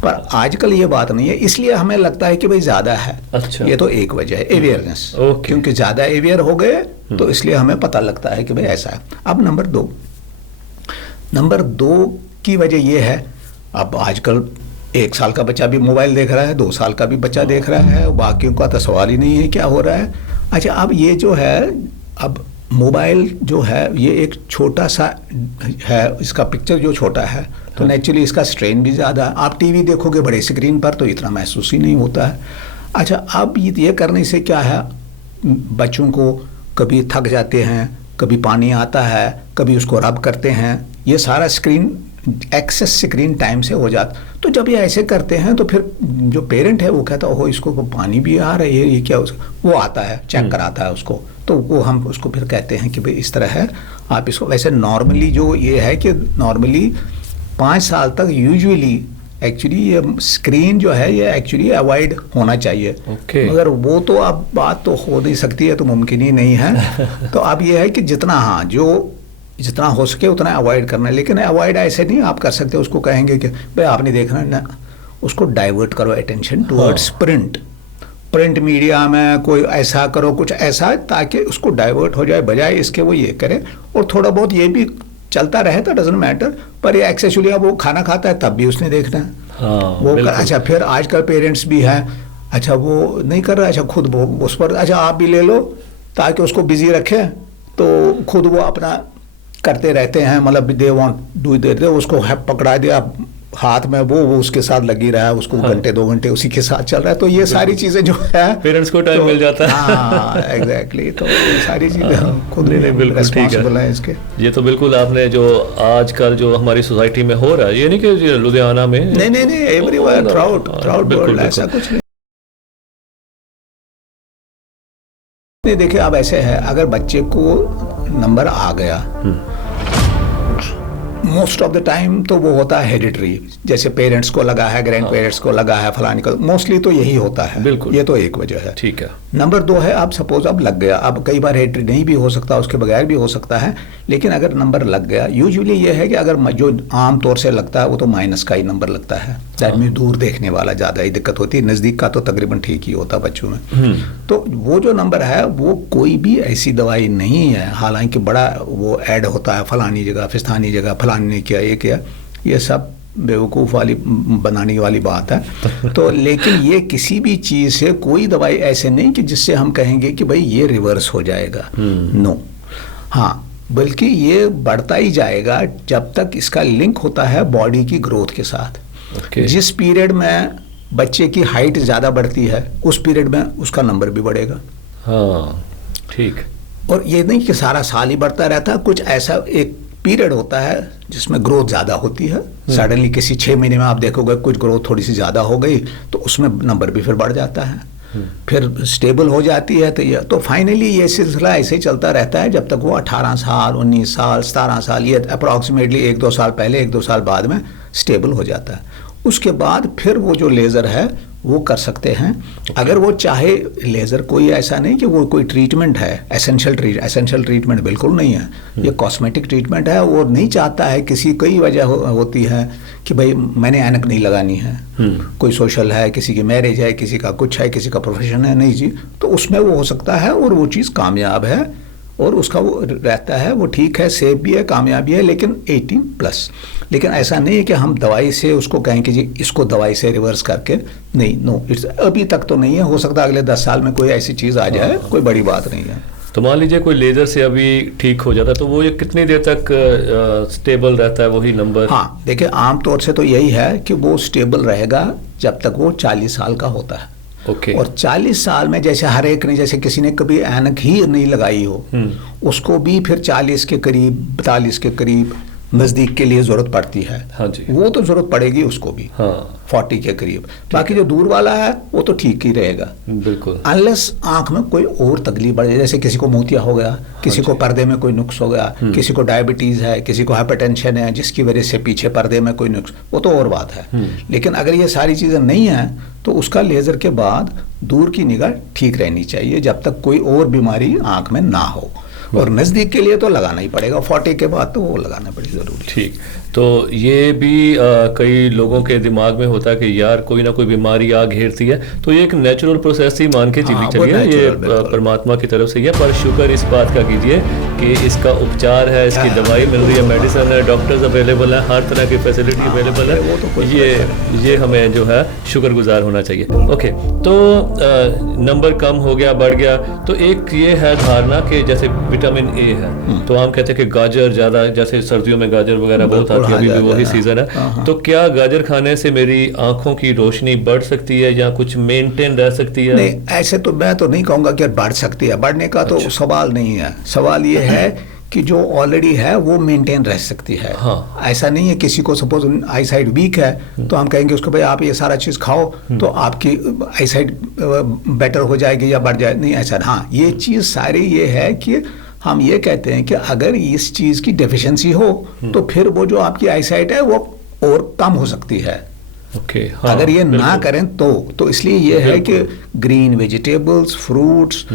पर आजकल ये बात नहीं है, इसलिए हमें लगता है कि भाई ज़्यादा है। अच्छा। ये तो एक वजह है अवेयरनेस, क्योंकि ज़्यादा अवेयर हो गए तो इसलिए हमें पता लगता है कि भाई ऐसा है। अब नंबर दो की वजह ये है, अब आजकल 1 साल का बच्चा भी मोबाइल देख रहा है, 2 साल का भी बच्चा देख रहा है, बाकियों का तो सवाल ही नहीं है क्या हो रहा है। अच्छा, अब ये जो है, अब मोबाइल जो है ये एक छोटा सा है, इसका पिक्चर जो छोटा है तो नेचुरली इसका स्ट्रेन भी ज़्यादा। आप टीवी देखोगे बड़े स्क्रीन पर तो इतना महसूस ही नहीं होता है। अच्छा, अब ये करने से क्या है, बच्चों को कभी थक जाते हैं, कभी पानी आता है, कभी उसको रब करते हैं, ये सारा स्क्रीन एक्सेस स्क्रीन टाइम से हो जाता। तो जब ये ऐसे करते हैं तो फिर जो पेरेंट है वो कहता है ओहो इसको पानी भी आ रहा है, ये क्या, वो आता है चेक कराता है उसको, तो वो हम उसको फिर कहते हैं कि भाई इस तरह है, आप इसको। वैसे नॉर्मली जो ये है कि नॉर्मली 5 साल तक यूजुअली एक्चुअली ये स्क्रीन जो है ये एक्चुअली अवॉइड होना चाहिए। मगर वो तो अब बात तो हो नहीं सकती है, तो मुमकिन ही नहीं है। तो अब ये है कि जितना हो सके उतना अवॉइड करना है, लेकिन अवॉइड ऐसे नहीं आप कर सकते, उसको कहेंगे कि भाई आपने देखना है ना, उसको डाइवर्ट करो अटेंशन टुवर्ड्स प्रिंट मीडिया में, कोई ऐसा करो, कुछ ऐसा ताकि उसको डाइवर्ट हो जाए, बजाय इसके वो ये करे। और थोड़ा बहुत ये भी चलता रहे तो डजंट मैटर, पर ये एक्सेसुअली अब वो खाना खाता है तब भी उसने देखना है। हाँ, वो अच्छा, फिर आजकल पेरेंट्स भी हैं, अच्छा वो नहीं कर रहा, अच्छा खुद वो उस पर, अच्छा आप भी ले लो ताकि उसको बिजी रखें, तो खुद वो अपना करते रहते हैं, मतलब दे वांट डू देते, उसको पकड़ा दिया हाथ में, वो उसके साथ लगी रहा है, उसको घंटे 2 घंटे उसी के साथ चल रहा है। तो ये सारी चीज़ें जो है पेरेंट्स को टाइम मिल जाता है। हाँ एग्जैक्टली, तो ये सारी चीज़ें खुद रिस्पॉन्सिबल है इसके। ये तो बिल्कुल आपने जो आजकल जो हमारी सोसाइटी में हो रहा है, ये नहीं कि लुधियाना में, नहीं एवरीवेयर थ्राउट वर्ल्ड ऐसा कुछ नहीं। देखिए अब ऐसे है, अगर बच्चे को नंबर आ गया, मोस्ट ऑफ द टाइम तो वो होता है हेरिडिटरी, जैसे पेरेंट्स को लगा है, ग्रैंड पेरेंट्स को लगा है, फलानी को, मोस्टली तो यही होता है। बिल्कुल, ये तो एक वजह है। ठीक है। नंबर 2 है, अब सपोज अब लग गया, अब कई बार हेरिडिटरी नहीं भी हो सकता, उसके बगैर भी हो सकता है, लेकिन अगर नंबर लग गया, यूजुअली ये है कि अगर जो आम तौर से लगता है वो तो माइनस का ही नंबर लगता है, दैट मीन दूर देखने वाला ज़्यादा ही दिक्कत होती है, नज़दीक का तो तकरीबन ठीक ही होता बच्चों में। तो वो जो नंबर है वो कोई भी ऐसी दवाई नहीं है, हालांकि बड़ा वो ऐड होता है फलानी जगह फिस्तानी जगह, फलानी ने किया, ये सब बेवकूफ़ वाली बनाने वाली बात है। तो लेकिन ये किसी भी चीज़ से कोई दवाई ऐसे नहीं कि जिससे हम कहेंगे कि भाई ये रिवर्स हो जाएगा, नो। हाँ, बल्कि ये बढ़ता ही जाएगा जब तक इसका लिंक होता है बॉडी की ग्रोथ के साथ। जिस पीरियड में बच्चे की हाइट ज़्यादा बढ़ती है उस पीरियड में उसका नंबर भी बढ़ेगा। हाँ, ठीक। और ये नहीं कि सारा साल ही बढ़ता रहता है, कुछ ऐसा एक पीरियड होता है जिसमें ग्रोथ ज़्यादा होती है, सडनली किसी 6 महीने में आप देखोगे कुछ ग्रोथ थोड़ी सी ज़्यादा हो गई तो उसमें नंबर भी फिर बढ़ जाता है, फिर स्टेबल हो जाती है। तो फाइनली ये सिलसिला ऐसे ही चलता रहता है जब तक वो 18 साल 19 साल 17 साल, ये अप्रॉक्सीमेटली 1-2 साल पहले 1-2 साल बाद में स्टेबल हो जाता है। उसके बाद फिर वो जो लेज़र है वो कर सकते हैं अगर वो चाहे। लेज़र कोई ऐसा नहीं कि वो कोई ट्रीटमेंट है, एसेंशियल ट्रीटमेंट बिल्कुल नहीं है, ये कॉस्मेटिक ट्रीटमेंट है। वो नहीं चाहता है, किसी कई वजह होती है कि भाई मैंने ऐनक नहीं लगानी है, कोई सोशल है, किसी की मैरिज है, किसी का कुछ है, किसी का प्रोफेशन है, नहीं जी, तो उसमें वो हो सकता है और वो चीज़ कामयाब है और उसका वो रहता है, वो ठीक है, सेफ भी है, कामयाब भी है, लेकिन 18+। लेकिन ऐसा नहीं है कि हम दवाई से उसको कहें कि जी इसको दवाई से रिवर्स करके, नहीं, नो, इट्स अभी तक तो नहीं है। हो सकता है अगले 10 साल में कोई ऐसी चीज़ आ जाए, कोई बड़ी बात नहीं है। तो मान लीजिए कोई लेज़र से अभी ठीक हो जाता है तो वो ये कितनी देर तक स्टेबल रहता है वही नंबर? हाँ, देखिए आमतौर से तो यही है कि वो स्टेबल रहेगा जब तक वो 40 साल का होता है। और 40 साल में जैसे हर एक ने, जैसे किसी ने कभी ऐनक ही नहीं लगाई हो उसको भी फिर 40 के करीब 42 के करीब नज़दीक के लिए ज़रूरत पड़ती है। हाँ जी, वो तो ज़रूरत पड़ेगी उसको भी। हाँ, 40 के करीब। बाकी जो दूर वाला है वो तो ठीक ही रहेगा, बिल्कुल, अनलेस आंख में कोई और तकलीफ बढ़ जाए, जैसे किसी को मोतिया हो गया, किसी को पर्दे में कोई नुक्स हो गया, किसी को डायबिटीज़ है, किसी को हाइपरटेंशन है जिसकी वजह से पीछे पर्दे में कोई नुक्स, वो तो और बात है। लेकिन अगर ये सारी चीज़ें नहीं हैं तो उसका लेज़र के बाद दूर की निगाह ठीक रहनी चाहिए जब तक कोई और बीमारी आंख में ना हो। और नज़दीक के लिए तो लगाना ही पड़ेगा, 40 के बाद तो वो लगाना पड़ेगा ज़रूरी। ठीक, तो ये भी कई लोगों के दिमाग में होता है कि यार कोई ना कोई बीमारी आ घेरती है, तो ये एक नेचुरल प्रोसेस ही मान के चलिए, ये परमात्मा की तरफ से ही है। पर शुक्र इस बात का कीजिए कि इसका उपचार है, इसकी दवाई मिल रही है, मेडिसिन है, डॉक्टर्स अवेलेबल है, हर तरह की फैसिलिटी अवेलेबल है। ये हमें जो है शुक्रगुजार होना चाहिए। ओके, तो नंबर कम हो गया, बढ़ गया, तो एक ये है धारणा कि जैसे विटामिन ए है तो हम कहते हैं कि गाजर ज़्यादा, जैसे सर्दियों में गाजर वगैरह बहुत आती है, अभी भी वही सीजन है, तो क्या गाजर खाने से मेरी आंखों की रोशनी बढ़ सकती है या कुछ मेंटेन रह सकती है? नहीं, ऐसे तो मैं तो नहीं कहूँगा कि बढ़ सकती है, बढ़ने का तो सवाल नहीं है। सवाल ये है कि जो ऑलरेडी है वो मेंटेन रह सकती है। हाँ, ऐसा नहीं है किसी को सपोज आई साइड वीक है तो हम कहेंगे उसको भाई आप ये सारा चीज़ खाओ तो आपकी आई साइड बेटर हो जाएगी या बढ़ जाए, नहीं ऐसा। हाँ, ये चीज़ सारी ये है कि हम ये कहते हैं कि अगर इस चीज़ की डेफिशिएंसी हो तो फिर वो जो आपकी आई साइट है वो और कम हो सकती है। हाँ, अगर ये ना करें तो इसलिए ये है कि green vegetables, fruits,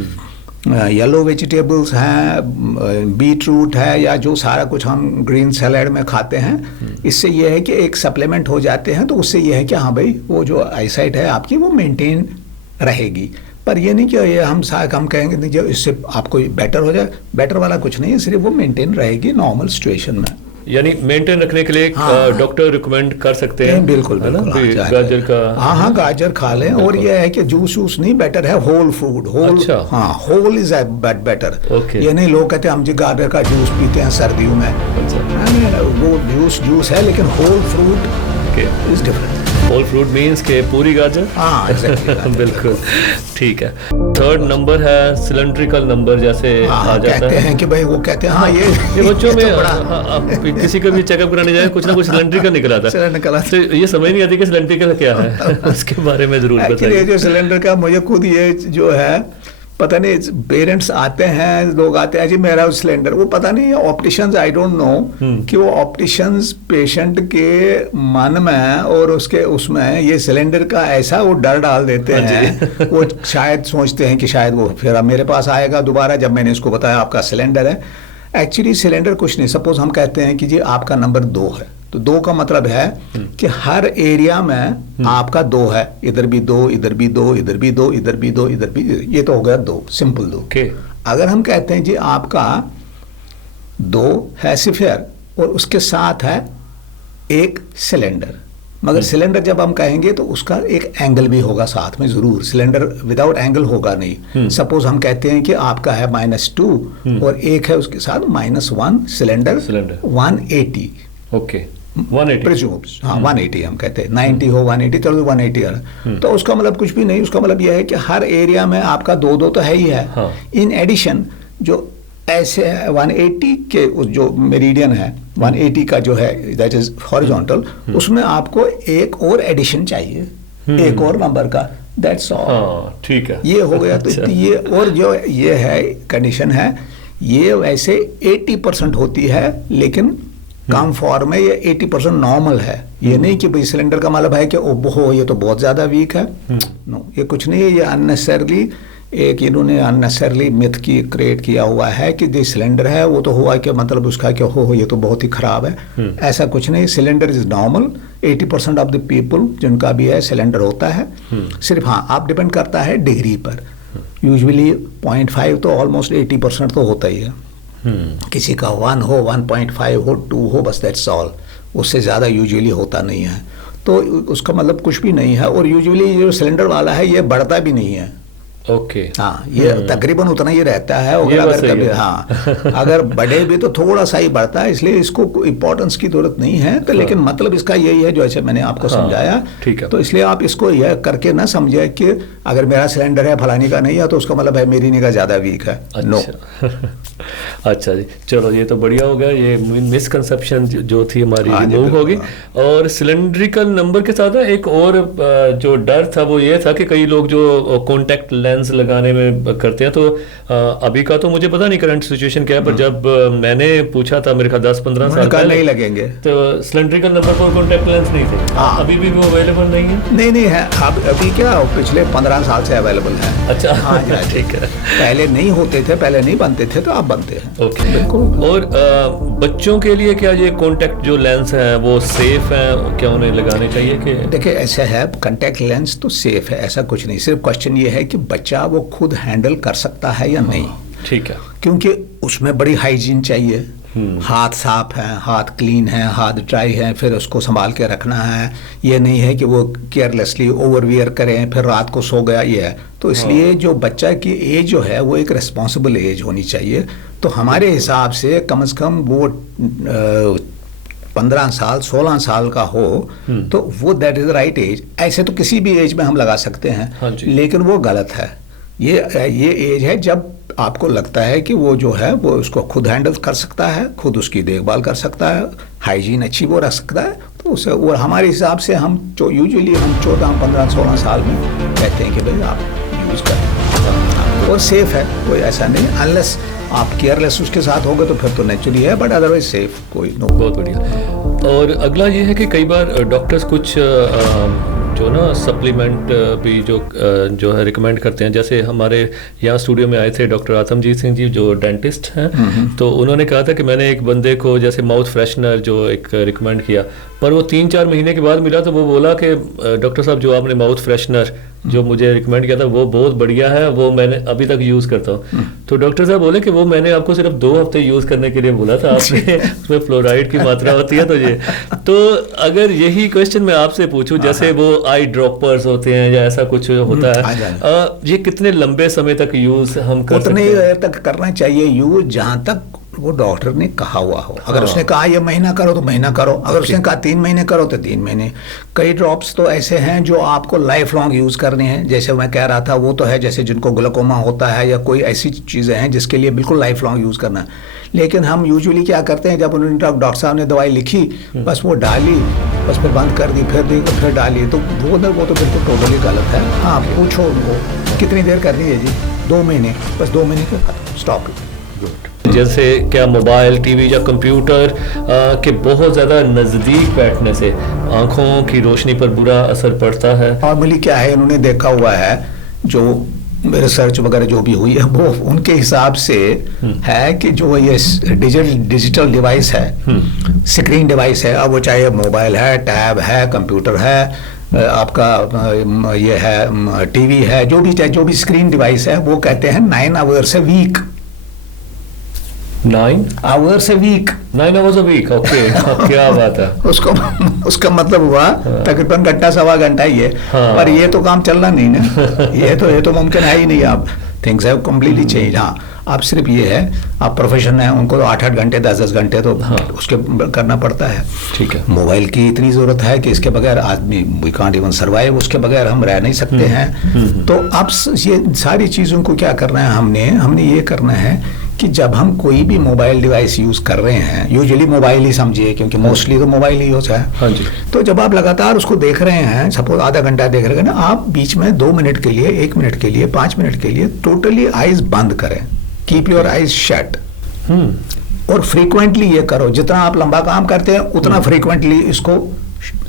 yellow vegetables हैं, बीट रूट है, या जो सारा कुछ हम ग्रीन सैलेड में खाते हैं, इससे ये है कि एक सप्लीमेंट हो जाते हैं। तो उससे ये है कि हाँ भाई वो जो आईसाइट है आपकी वो मेंटेन रहेगी। पर ये नहीं कि ये हम कहेंगे नहीं जो इससे आपको बेटर हो जाए, बेटर वाला कुछ नहीं है, सिर्फ वो मेंटेन रहेगी नॉर्मल सिचुएशन में। यानी मेंटेन रखने के लिए डॉक्टर रिकमेंड कर सकते हैं? बिल्कुल, गाजर का, हाँ गाजर खा लें। और ये है कि जूस नहीं बेटर है, होल फूड, होल। अच्छा, हाँ, होल इज बेटर। ये नहीं लोग कहते हम जी गाजर का जूस पीते हैं सर्दियों में, वो जूस है, लेकिन whole fruit is different. Whole fruit means के पूरी गाजर। हाँ, एग्जैक्टली, बिल्कुल ठीक है। थर्ड नंबर है सिलेंड्रिकल नंबर, जैसे आ जाता कहते हैं कि भाई वो कहते हैं हाँ ये बच्चों में किसी का भी चेकअप कराने जाए कुछ ना कुछ सिलेंड्रिकल निकल आता है, तो ये समझ नहीं आती कि सिलेंड्रिकल क्या है। उसके बारे में जरूर बताइए। जो सिलेंडर का मुझे खुद ये जो है पता नहीं पेरेंट्स आते हैं, लोग आते हैं जी मेरा सिलेंडर, वो पता नहीं ऑप्टिशियंस, आई डोंट नो कि वो ऑप्टिशियंस पेशेंट के मन में और उसके उसमें ये सिलेंडर का ऐसा वो डर डाल देते हैं, वो शायद सोचते हैं कि शायद वो फिर अब मेरे पास आएगा दोबारा जब मैंने उसको बताया आपका सिलेंडर है। एक्चुअली सिलेंडर कुछ नहीं, सपोज हम कहते हैं कि जी आपका नंबर 2 है, तो 2 का मतलब है कि हर एरिया में आपका 2 है, इधर भी 2, इधर भी 2, इधर भी 2, इधर भी 2, इधर भी, ये तो हो गया 2, सिंपल 2। अगर हम कहते हैं जी आपका 2 है सिफियर और उसके साथ है एक सिलेंडर, मगर सिलेंडर जब हम कहेंगे तो उसका एक एंगल भी होगा साथ में जरूर, सिलेंडर विदाउट एंगल होगा नहीं। सपोज हम कहते हैं कि आपका है -2 और एक है उसके साथ -1 सिलेंडर 180, ओके 180 प्रिज्यूम्स, हाँ 180 हम कहते हैं, 90 हो 180, चलो 180 है, तो उसका मतलब कुछ भी नहीं, उसका मतलब यह है कि हर एरिया में आपका 2-2 तो है ही है। इन एडिशन जो ऐसे 180 के जो मेरिडियन है 180 का जो है दैट इज हॉरिजॉन्टल, उसमें आपको एक और एडिशन चाहिए, एक और नंबर का, दैट्स ऑल। ठीक है, ये हो गया। तो ये और जो ये है कंडीशन है, ये वैसे 80% होती है, लेकिन कम फॉर्म में ये 80% नॉर्मल है। ये नहीं कि भाई सिलेंडर का मतलब है कि ओहो ये तो बहुत ज्यादा वीक है, नो, ये कुछ नहीं है। ये अननेसेसरली एक इन्होंने अननेसेसरली मिथ की क्रिएट किया हुआ है कि जो सिलेंडर है वो तो हुआ कि मतलब उसका क्या हो ये तो बहुत ही खराब है, ऐसा कुछ नहीं। Cylinder is normal, 80% of the people जिनका भी है सिलेंडर होता है। सिर्फ हाँ आप डिपेंड करता है डिग्री पर, यूजुअली 0.5 तो ऑलमोस्ट 80% तो होता ही है। किसी का 1 हो, 1.5 हो, 2 हो, बस दैट्स ऑल, उससे ज़्यादा यूजुअली होता नहीं है। तो उसका मतलब कुछ भी नहीं है। और यूजुअली जो सिलेंडर वाला है ये बढ़ता भी नहीं है, ओके हाँ, ये तकरीबन उतना ही रहता है। और अगर कभी हाँ अगर बढ़े भी तो थोड़ा सा ही बढ़ता है, इसलिए इसको इम्पोर्टेंस की जरूरत नहीं है। तो लेकिन मतलब इसका यही है जो ऐसे मैंने आपको समझाया, ठीक है। तो इसलिए आप इसको यह करके ना समझे कि अगर मेरा सिलेंडर है फलानी का नहीं है तो उसका मतलब है मेरी निगाह ज्यादा वीक है। नो अच्छा जी, चलो ये तो बढ़िया हो गया, ये मिसकंसेप्शन जो थी हमारी रिमूव होगी। और सिलेंड्रिकल नंबर के साथ एक और जो डर था वो ये था कि कई लोग जो कॉन्टैक्ट लेंस लगाने में करते हैं, तो अभी का तो मुझे पता नहीं करंट सिचुएशन क्या है, पर जब मैंने पूछा था मेरे ख्याल 10-15 साल पहले नहीं लगेंगे, तो सिलेंड्रिकल नंबर पर कॉन्टैक्ट लेंस नहीं थे। अभी भी वो अवेलेबल नहीं है? नहीं है, अभी क्या पिछले 15 साल से अवेलेबल है। अच्छा हाँ ठीक है, पहले नहीं होते थे, पहले नहीं बनते थे, तो अब बनते हैं। ओके बिल्कुल। और बच्चों के लिए क्या ये कॉन्टैक्ट जो लेंस है वो सेफ है, क्या उन्हें लगाने चाहिए? कि देखिए ऐसा है, कॉन्टैक्ट लेंस तो सेफ है, ऐसा कुछ नहीं। सिर्फ क्वेश्चन ये है कि बच्चा वो खुद हैंडल कर सकता है या नहीं। ठीक है, क्योंकि उसमें बड़ी हाइजीन चाहिए, हाथ साफ है, हाथ क्लीन है, हाथ ड्राई है, फिर उसको संभाल के रखना है। ये नहीं है कि वो केयरलेसली ओवरवियर करें फिर रात को सो गया, ये है। तो इसलिए जो बच्चा की एज जो है वो एक रिस्पॉन्सिबल एज होनी चाहिए। तो हमारे हिसाब से कम वो 15 साल 16 साल का हो तो वो that is the right age. ऐसे तो किसी भी एज में हम लगा सकते हैं, लेकिन वो गलत है। ये एज है जब आपको लगता है कि वो जो है वो उसको खुद हैंडल कर सकता है, खुद उसकी देखभाल कर सकता है, हाइजीन अच्छी वो रख सकता है। तो उसे और हमारे हिसाब से हम जो यूजुअली हम 14, 15, 16 साल में कहते हैं कि भाई आप यूज़ करें और सेफ है, कोई ऐसा नहीं। अनलेस आप केयरलेस उसके साथ होगे तो फिर तो नेचुरली है, बट अदरवाइज सेफ कोई नो। बहुत बढ़िया। और अगला ये है कि कई बार डॉक्टर्स कुछ जो ना सप्लीमेंट भी जो है रिकमेंड करते हैं। जैसे हमारे यहाँ स्टूडियो में आए थे डॉक्टर आतमजीत सिंह जी जो डेंटिस्ट हैं, तो उन्होंने कहा था कि मैंने एक बंदे को जैसे माउथ फ्रेशनर जो एक रिकमेंड किया, पर वो 3-4 महीने के बाद मिला तो वो बोला कि डॉक्टर साहब जो आपने माउथ फ्रेशनर जो मुझे रिकमेंड किया था वो बहुत बढ़िया है, वो मैंने अभी तक यूज़ करता हूँ। तो डॉक्टर साहब बोले कि वो मैंने आपको सिर्फ 2 हफ्ते यूज़ करने के लिए बोला था, आपने उसमें फ्लोराइड की मात्रा होती है। तो अगर यही क्वेश्चन मैं आपसे पूछूं, जैसे वो आई ड्रॉपर्स होते हैं या ऐसा कुछ होता है, ये कितने लंबे समय तक यूज़ हम कर सकते हैं? उतने देर तक करना चाहिए यूज़ जहाँ तक वो डॉक्टर ने कहा हुआ हो। अगर उसने कहा ये महीना करो तो महीना करो, अगर उसने कहा 3 महीने करो तो 3 महीने। कई ड्रॉप्स तो ऐसे हैं जो आपको लाइफ लॉन्ग यूज़ करने हैं। जैसे मैं कह रहा था वो तो है जैसे जिनको ग्लूकोमा होता है या कोई ऐसी चीज़ें हैं जिसके लिए बिल्कुल लाइफ लॉन्ग यूज़ करना है। लेकिन हम यूजुअली क्या करते हैं, जब उन्होंने डॉक्टर साहब ने दवाई लिखी बस वो डाली, बस फिर बंद कर दी, फिर डाली, तो वो तो बिल्कुल टोटली गलत है। हाँ पूछो उनको कितनी देर करनी है जी। 2 महीने, बस 2 महीने के खत्म, स्टॉप। जैसे क्या मोबाइल, टीवी या कंप्यूटर के बहुत ज़्यादा नज़दीक बैठने से आंखों की रोशनी पर बुरा असर पड़ता है? नॉर्मली क्या है, उन्होंने देखा हुआ है, जो रिसर्च वगैरह जो भी हुई है वो उनके हिसाब से है कि जो ये डिजिटल डिवाइस है, स्क्रीन डिवाइस है, अब वो चाहे मोबाइल है, टैब है, कंप्यूटर है, आपका ये है टीवी है, जो भी स्क्रीन डिवाइस है, वो कहते हैं 9 hours a week। 9 hours a week। 9 hours a week, okay. क्या बात है। उसका मतलब हुआ तकरीबन घंटा सवा घंटा ही है। हाँ। पर ये तो काम चलना नहीं ना। ये तो मुमकिन है ही नहीं। आप थिंग्स हैव कम्प्लीटली चेंज। हाँ, आप सिर्फ ये है, आप प्रोफेशन है, उनको तो 8-8 घंटे 10-10 घंटे तो उसके करना पड़ता है। ठीक है। मोबाइल की इतनी ज़रूरत है कि इसके बगैर आदमी वी कांट इवन सर्वाइव, उसके बगैर हम रह नहीं सकते हैं। तो अब ये सारी चीज़ों को क्या करना है, हमने ये करना है कि जब हम कोई भी मोबाइल डिवाइस यूज़ कर रहे हैं, यूजुअली मोबाइल ही समझिए, क्योंकि मोस्टली तो मोबाइल ही होता है। हाँ जी। तो जब आप लगातार उसको देख रहे हैं, सपोज आधा घंटा देख रहे हैं ना, आप बीच में 2 मिनट के लिए, 1 मिनट के लिए, 5 मिनट के लिए टोटली आइज बंद करें। Keep your eyes shut. और फ्रीक्वेंटली ये करो, जितना आप लंबा काम करते हैं उतना फ्रीक्वेंटली इसको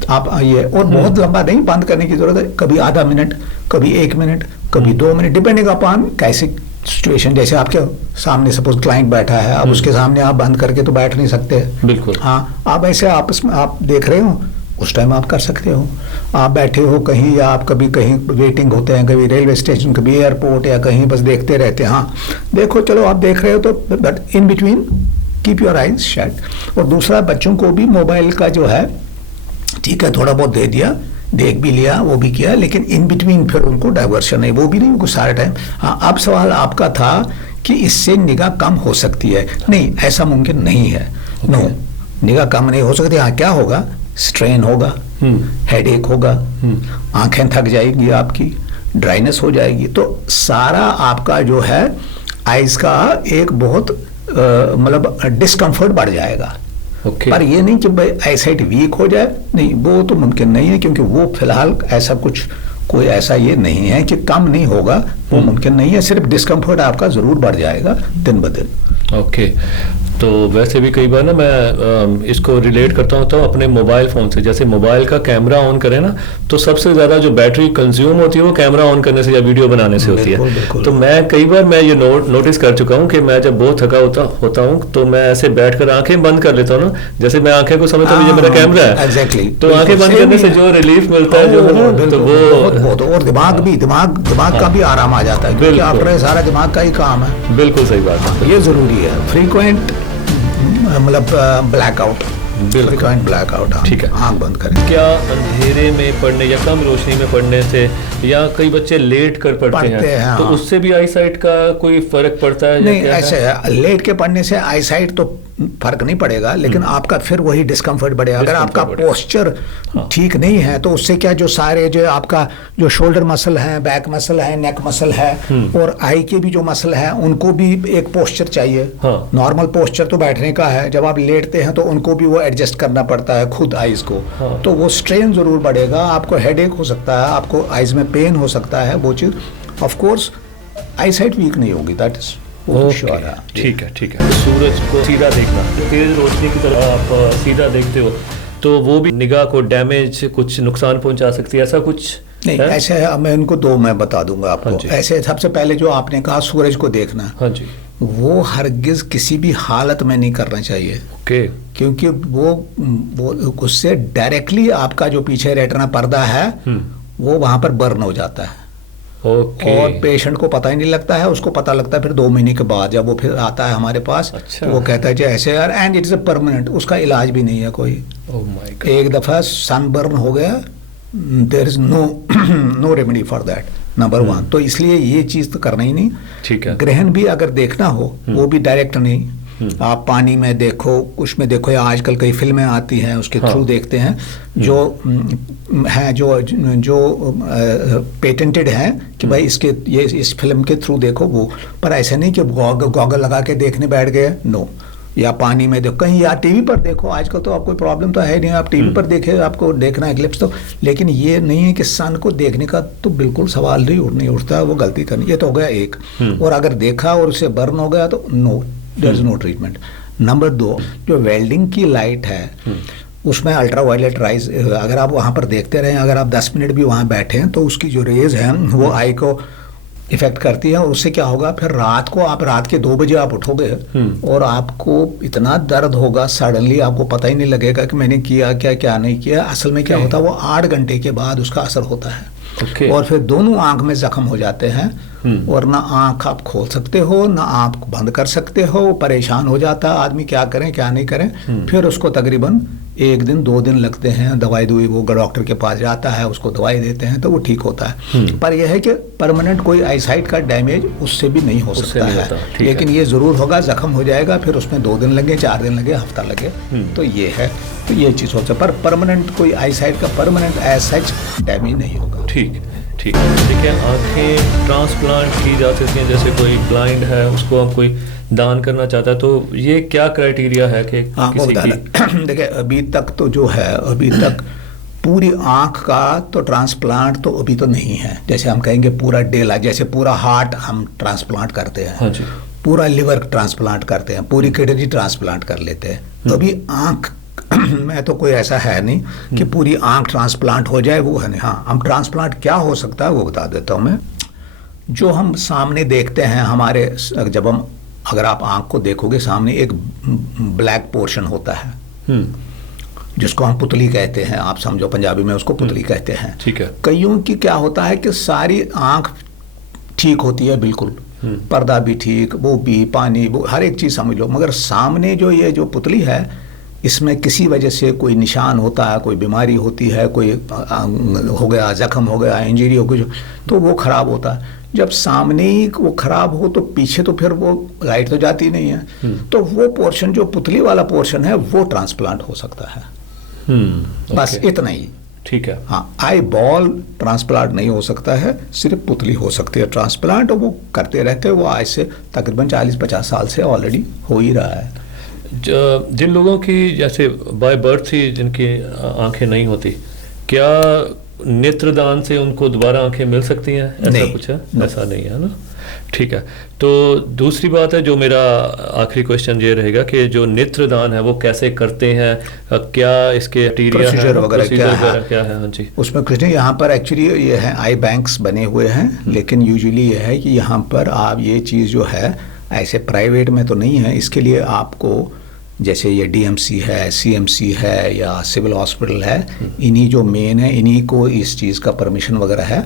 आप ये, और बहुत लंबा नहीं बंद करने की जरूरत है, कभी आधा मिनट, कभी 1 मिनट, कभी 2 मिनट, डिपेंडिंग अपॉन कैसी सिचुएशन। जैसे आपके सामने सपोज क्लाइंट बैठा है, अब उसके सामने आप बंद करके तो बैठ नहीं सकते। बिल्कुल। हाँ, आप ऐसे आपस में आप देख रहे हो, उस टाइम आप कर सकते हो। आप बैठे हो कहीं, या आप कभी कहीं वेटिंग होते हैं, कभी रेलवे स्टेशन, कभी एयरपोर्ट, या कहीं बस देखते रहते हैं। हाँ, देखो, चलो आप देख रहे हो तो, but in between keep your eyes shut. और दूसरा, बच्चों को भी मोबाइल का जो है, ठीक है, थोड़ा बहुत दे दिया, देख भी लिया, वो भी किया, लेकिन इन बिटवीन फिर उनको डाइवर्शन नहीं, वो भी नहीं, उनको सारा टाइम। हाँ, अब सवाल आपका था कि इससे निगाह कम हो सकती है। नहीं, ऐसा मुमकिन नहीं है। नो, निगाह कम नहीं हो सकती। हाँ, क्या होगा, स्ट्रेन होगा, हेडेक होगा, आंखें थक जाएगी आपकी, ड्राइनेस हो जाएगी। तो सारा आपका जो है आइज का एक बहुत मतलब डिस्कम्फर्ट बढ़ जाएगा। पर ये नहीं कि भाई आईसाइट वीक हो जाए, नहीं, वो तो मुमकिन नहीं है, क्योंकि वो फिलहाल ऐसा कुछ कोई ऐसा ये नहीं है कि कम नहीं होगा, वो मुमकिन नहीं है। सिर्फ डिस्कम्फर्ट आपका जरूर बढ़ जाएगा दिन ब दिन। ओके। तो वैसे भी कई बार ना मैं इसको रिलेट करता हूँ अपने मोबाइल फ़ोन से। जैसे मोबाइल का कैमरा ऑन करें ना, तो सबसे ज़्यादा जो बैटरी कंज्यूम होती है वो कैमरा ऑन करने से या वीडियो बनाने से होती है। तो मैं कई बार मैं ये नोटिस कर चुका हूँ कि मैं जब बहुत थका होता हूँ तो मैं ऐसे बैठकर आंखें बंद कर लेता हूँ ना, जैसे मैं आंखें को समझता हूँ ये मेरा कैमरा है। एग्जैक्टली। तो आंखें बंद करने से जो रिलीफ मिलता है, जो है ना, तो वो, और दिमाग का भी आराम आ जाता है, क्योंकि आपका सारा दिमाग का ही काम है। बिल्कुल सही बात है, ये जरूरी है। फ्रीक्वेंट मतलब ब्लैकआउट, फ्रीक्वेंट ब्लैकआउट। ठीक है, आंख बंद करें। क्या अंधेरे में पढ़ने या कम रोशनी में पढ़ने से, या कई बच्चे लेट कर पढ़ते हैं, हाँ। तो उससे भी आई साइट का कोई फर्क पड़ता है? नहीं, ऐसे है, लेट के पढ़ने से आई साइट तो फर्क नहीं पड़ेगा, लेकिन आपका फिर वही डिस्कम्फर्ट बढ़ेगा। अगर आपका पोस्चर ठीक नहीं है तो उससे क्या, जो सारे जो आपका जो शोल्डर मसल है, बैक मसल है, नेक मसल है, और आई के भी जो मसल है, उनको भी एक पोस्चर चाहिए। नॉर्मल पोस्चर तो बैठने का है, जब आप लेटते हैं तो उनको भी वो एडजस्ट करना पड़ता है खुद आइज को। तो वो स्ट्रेन जरूर बढ़ेगा, आपको हेडेक हो सकता है, आपको आइज में पेन हो सकता है, वो चीज। Of course eye sight weak नहीं होगी, दैट इज श्योर है। ठीक है, ठीक है। सूरज को सीधा देखना, तेज रोशनी की तरफ आप सीधा देखते हो तो वो भी निगाह को डैमेज, कुछ नुकसान पहुंचा सकती है, ऐसा कुछ नहीं है? ऐसे है, मैं इनको दो मैं बता दूंगा आपको। ऐसे सबसे पहले जो आपने कहा सूरज को देखना, हाँ जी, वो हरगिज किसी भी हालत में नहीं करना चाहिए। ओके। क्योंकि वो उससे डायरेक्टली आपका जो पीछे रेटिना पर्दा है वो वहां पर बर्न हो जाता है। और पेशेंट को पता ही नहीं लगता है, उसको पता लगता है फिर 2 महीने के बाद, जब वो फिर आता है हमारे पास। अच्छा। तो वो कहता है ऐसे यार, एंड इट्स अ परमानेंट, उसका इलाज भी नहीं है कोई। Oh my God. एक दफा सनबर्न हो गया, there is no remedy for that, number 1। तो इसलिए ये चीज तो करना ही नहीं। ठीक है। ग्रहण भी अगर देखना हो वो भी डायरेक्ट नहीं, आप पानी में देखो, उसमें देखो, या आजकल कई फिल्में आती हैं उसके थ्रू देखते हैं, जो है जो पेटेंटेड है कि भाई इस फिल्म के थ्रू देखो वो। पर ऐसे नहीं कि गॉगल लगा के देखने बैठ गए, नो। या पानी में देखो कहीं, या टीवी पर देखो। आजकल तो आपको प्रॉब्लम तो है नहीं, आप टीवी पर देखे, आपको देखना है क्लिप्स तो, लेकिन ये नहीं है कि सन को देखने का तो बिल्कुल सवाल नहीं उठता, वो गलती करनी। ये तो हो गया एक। और अगर देखा और उससे बर्न हो गया तो no, there is no treatment. Number 2, जो वेल्डिंग की लाइट है उसमें अल्ट्रा वायलेट राइज, अगर आप वहाँ पर देखते रहें, अगर आप 10 मिनट भी वहाँ बैठे हैं तो उसकी जो रेज है वो आई को इफेक्ट करती है। उससे क्या होगा, फिर रात को आप रात के 2 बजे आप उठोगे और आपको इतना दर्द होगा, सडनली आपको पता ही नहीं लगेगा कि मैंने किया क्या क्या नहीं किया। असल में क्या होता है, वो 8 घंटे के बाद उसका असर होता है। और फिर दोनों आंख में जख्म हो जाते हैं और ना आंख आप खोल सकते हो ना आंख बंद कर सकते हो। परेशान हो जाता है आदमी, क्या करें क्या नहीं करें। फिर उसको तकरीबन 1 दिन 2 दिन लगते हैं, दवाई वो डॉक्टर के पास जाता है, उसको दवाई देते हैं तो वो ठीक होता है। पर यह है कि परमानेंट कोई आईसाइट का डैमेज उससे भी नहीं हो सकता है, लेकिन ये जरूर होगा, जख्म हो जाएगा, फिर उसमें 2 दिन लगे, 4 दिन लगे, हफ्ता लगे, तो ये है। तो ये चीज़ हो सकती है, पर परमानेंट कोई आईसाइट का परमानेंट एज सच डैमेज नहीं होगा। ठीक है। आंखें ट्रांसप्लांट की जा सकती हैं, जैसे कोई ब्लाइंड है उसको हम कोई दान करना चाहता है, तो ये क्या क्राइटेरिया है कि किसी की? देखिए अभी तक तो जो है, अभी तक पूरी आंख का तो ट्रांसप्लांट तो अभी तो नहीं है। जैसे हम कहेंगे पूरा डेला, जैसे पूरा हार्ट हम ट्रांसप्लांट करते हैं, हाँ जी, पूरा लिवर ट्रांसप्लांट करते हैं, पूरी किडनी ट्रांसप्लांट कर लेते हैं। तो अभी आंख में तो कोई ऐसा है नहीं कि पूरी आंख ट्रांसप्लांट हो जाए, वो है नहीं। हाँ, हम ट्रांसप्लांट क्या हो सकता है वो बता देता हूँ मैं। जो हम सामने देखते हैं हमारे, जब हम, अगर आप आंख को देखोगे सामने एक ब्लैक पोर्शन होता है जिसको हम पुतली कहते हैं, आप समझो पंजाबी में उसको पुतली कहते हैं। ठीक है। कईयों की क्या होता है कि सारी आंख ठीक होती है बिल्कुल, पर्दा भी ठीक, वो भी, पानी, वो हर एक चीज़ समझ लो, मगर सामने जो ये जो पुतली है इसमें किसी वजह से कोई निशान होता है, कोई बीमारी होती है, कोई हो गया, जख्म हो गया, इंजरी हो गई, तो वो खराब होता है। जब सामने ही वो खराब हो तो पीछे तो फिर वो लाइट तो जाती नहीं है, तो वो पोर्शन जो पुतली वाला पोर्शन है वो ट्रांसप्लांट हो सकता है। बस इतना ही। ठीक है। हाँ, आई बॉल ट्रांसप्लांट नहीं हो सकता है, सिर्फ पुतली हो सकती है ट्रांसप्लांट, और वो करते रहते हैं। वो आज से तकरीबन 40-50 साल से ऑलरेडी हो ही रहा है। जिन लोगों की जैसे बाय बर्थ ही जिनकी आंखें नहीं होती, क्या नेत्रदान से उनको दोबारा आंखें मिल सकती हैं? ऐसा कुछ है? ऐसा नहीं है ना। ठीक है। तो दूसरी बात है, जो मेरा आखिरी क्वेश्चन ये रहेगा कि जो नेत्रदान है वो कैसे करते हैं, क्या इसके प्रोसीजर वगैरह क्या है? हाँ जी, उसमें कुछ नहीं। यहाँ पर एक्चुअली ये है, आई बैंक्स बने हुए हैं, लेकिन यूजुअली ये है कि यहाँ पर आप ये चीज़ जो है ऐसे प्राइवेट में तो नहीं है। इसके लिए आपको जैसे ये डीएमसी है, सीएमसी है या सिविल हॉस्पिटल है, इन्हीं जो मेन है, इन्हीं को इस चीज़ का परमिशन वगैरह है।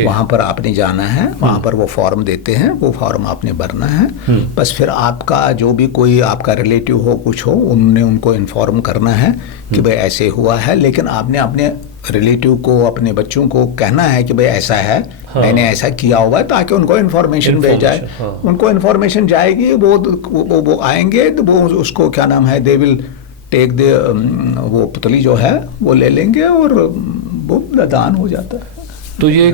वहाँ पर आपने जाना है, वहाँ पर वो फॉर्म देते हैं, वो फॉर्म आपने भरना है। बस फिर आपका जो भी कोई आपका रिलेटिव हो, कुछ हो, उनने उनको इन्फॉर्म करना है कि भाई ऐसे हुआ है, लेकिन आपने अपने रिलेटिव को, अपने बच्चों को कहना है कि भाई ऐसा है, मैंने ऐसा किया हुआ है, ताकि उनको इन्फॉर्मेशन भेज जाए। उनको इन्फॉर्मेशन जाएगी, वो आएंगे, तो वो उसको क्या नाम है, दे विल टेक दे, वो पुतली जो है वो ले लेंगे और वो दान हो जाता है। तो ये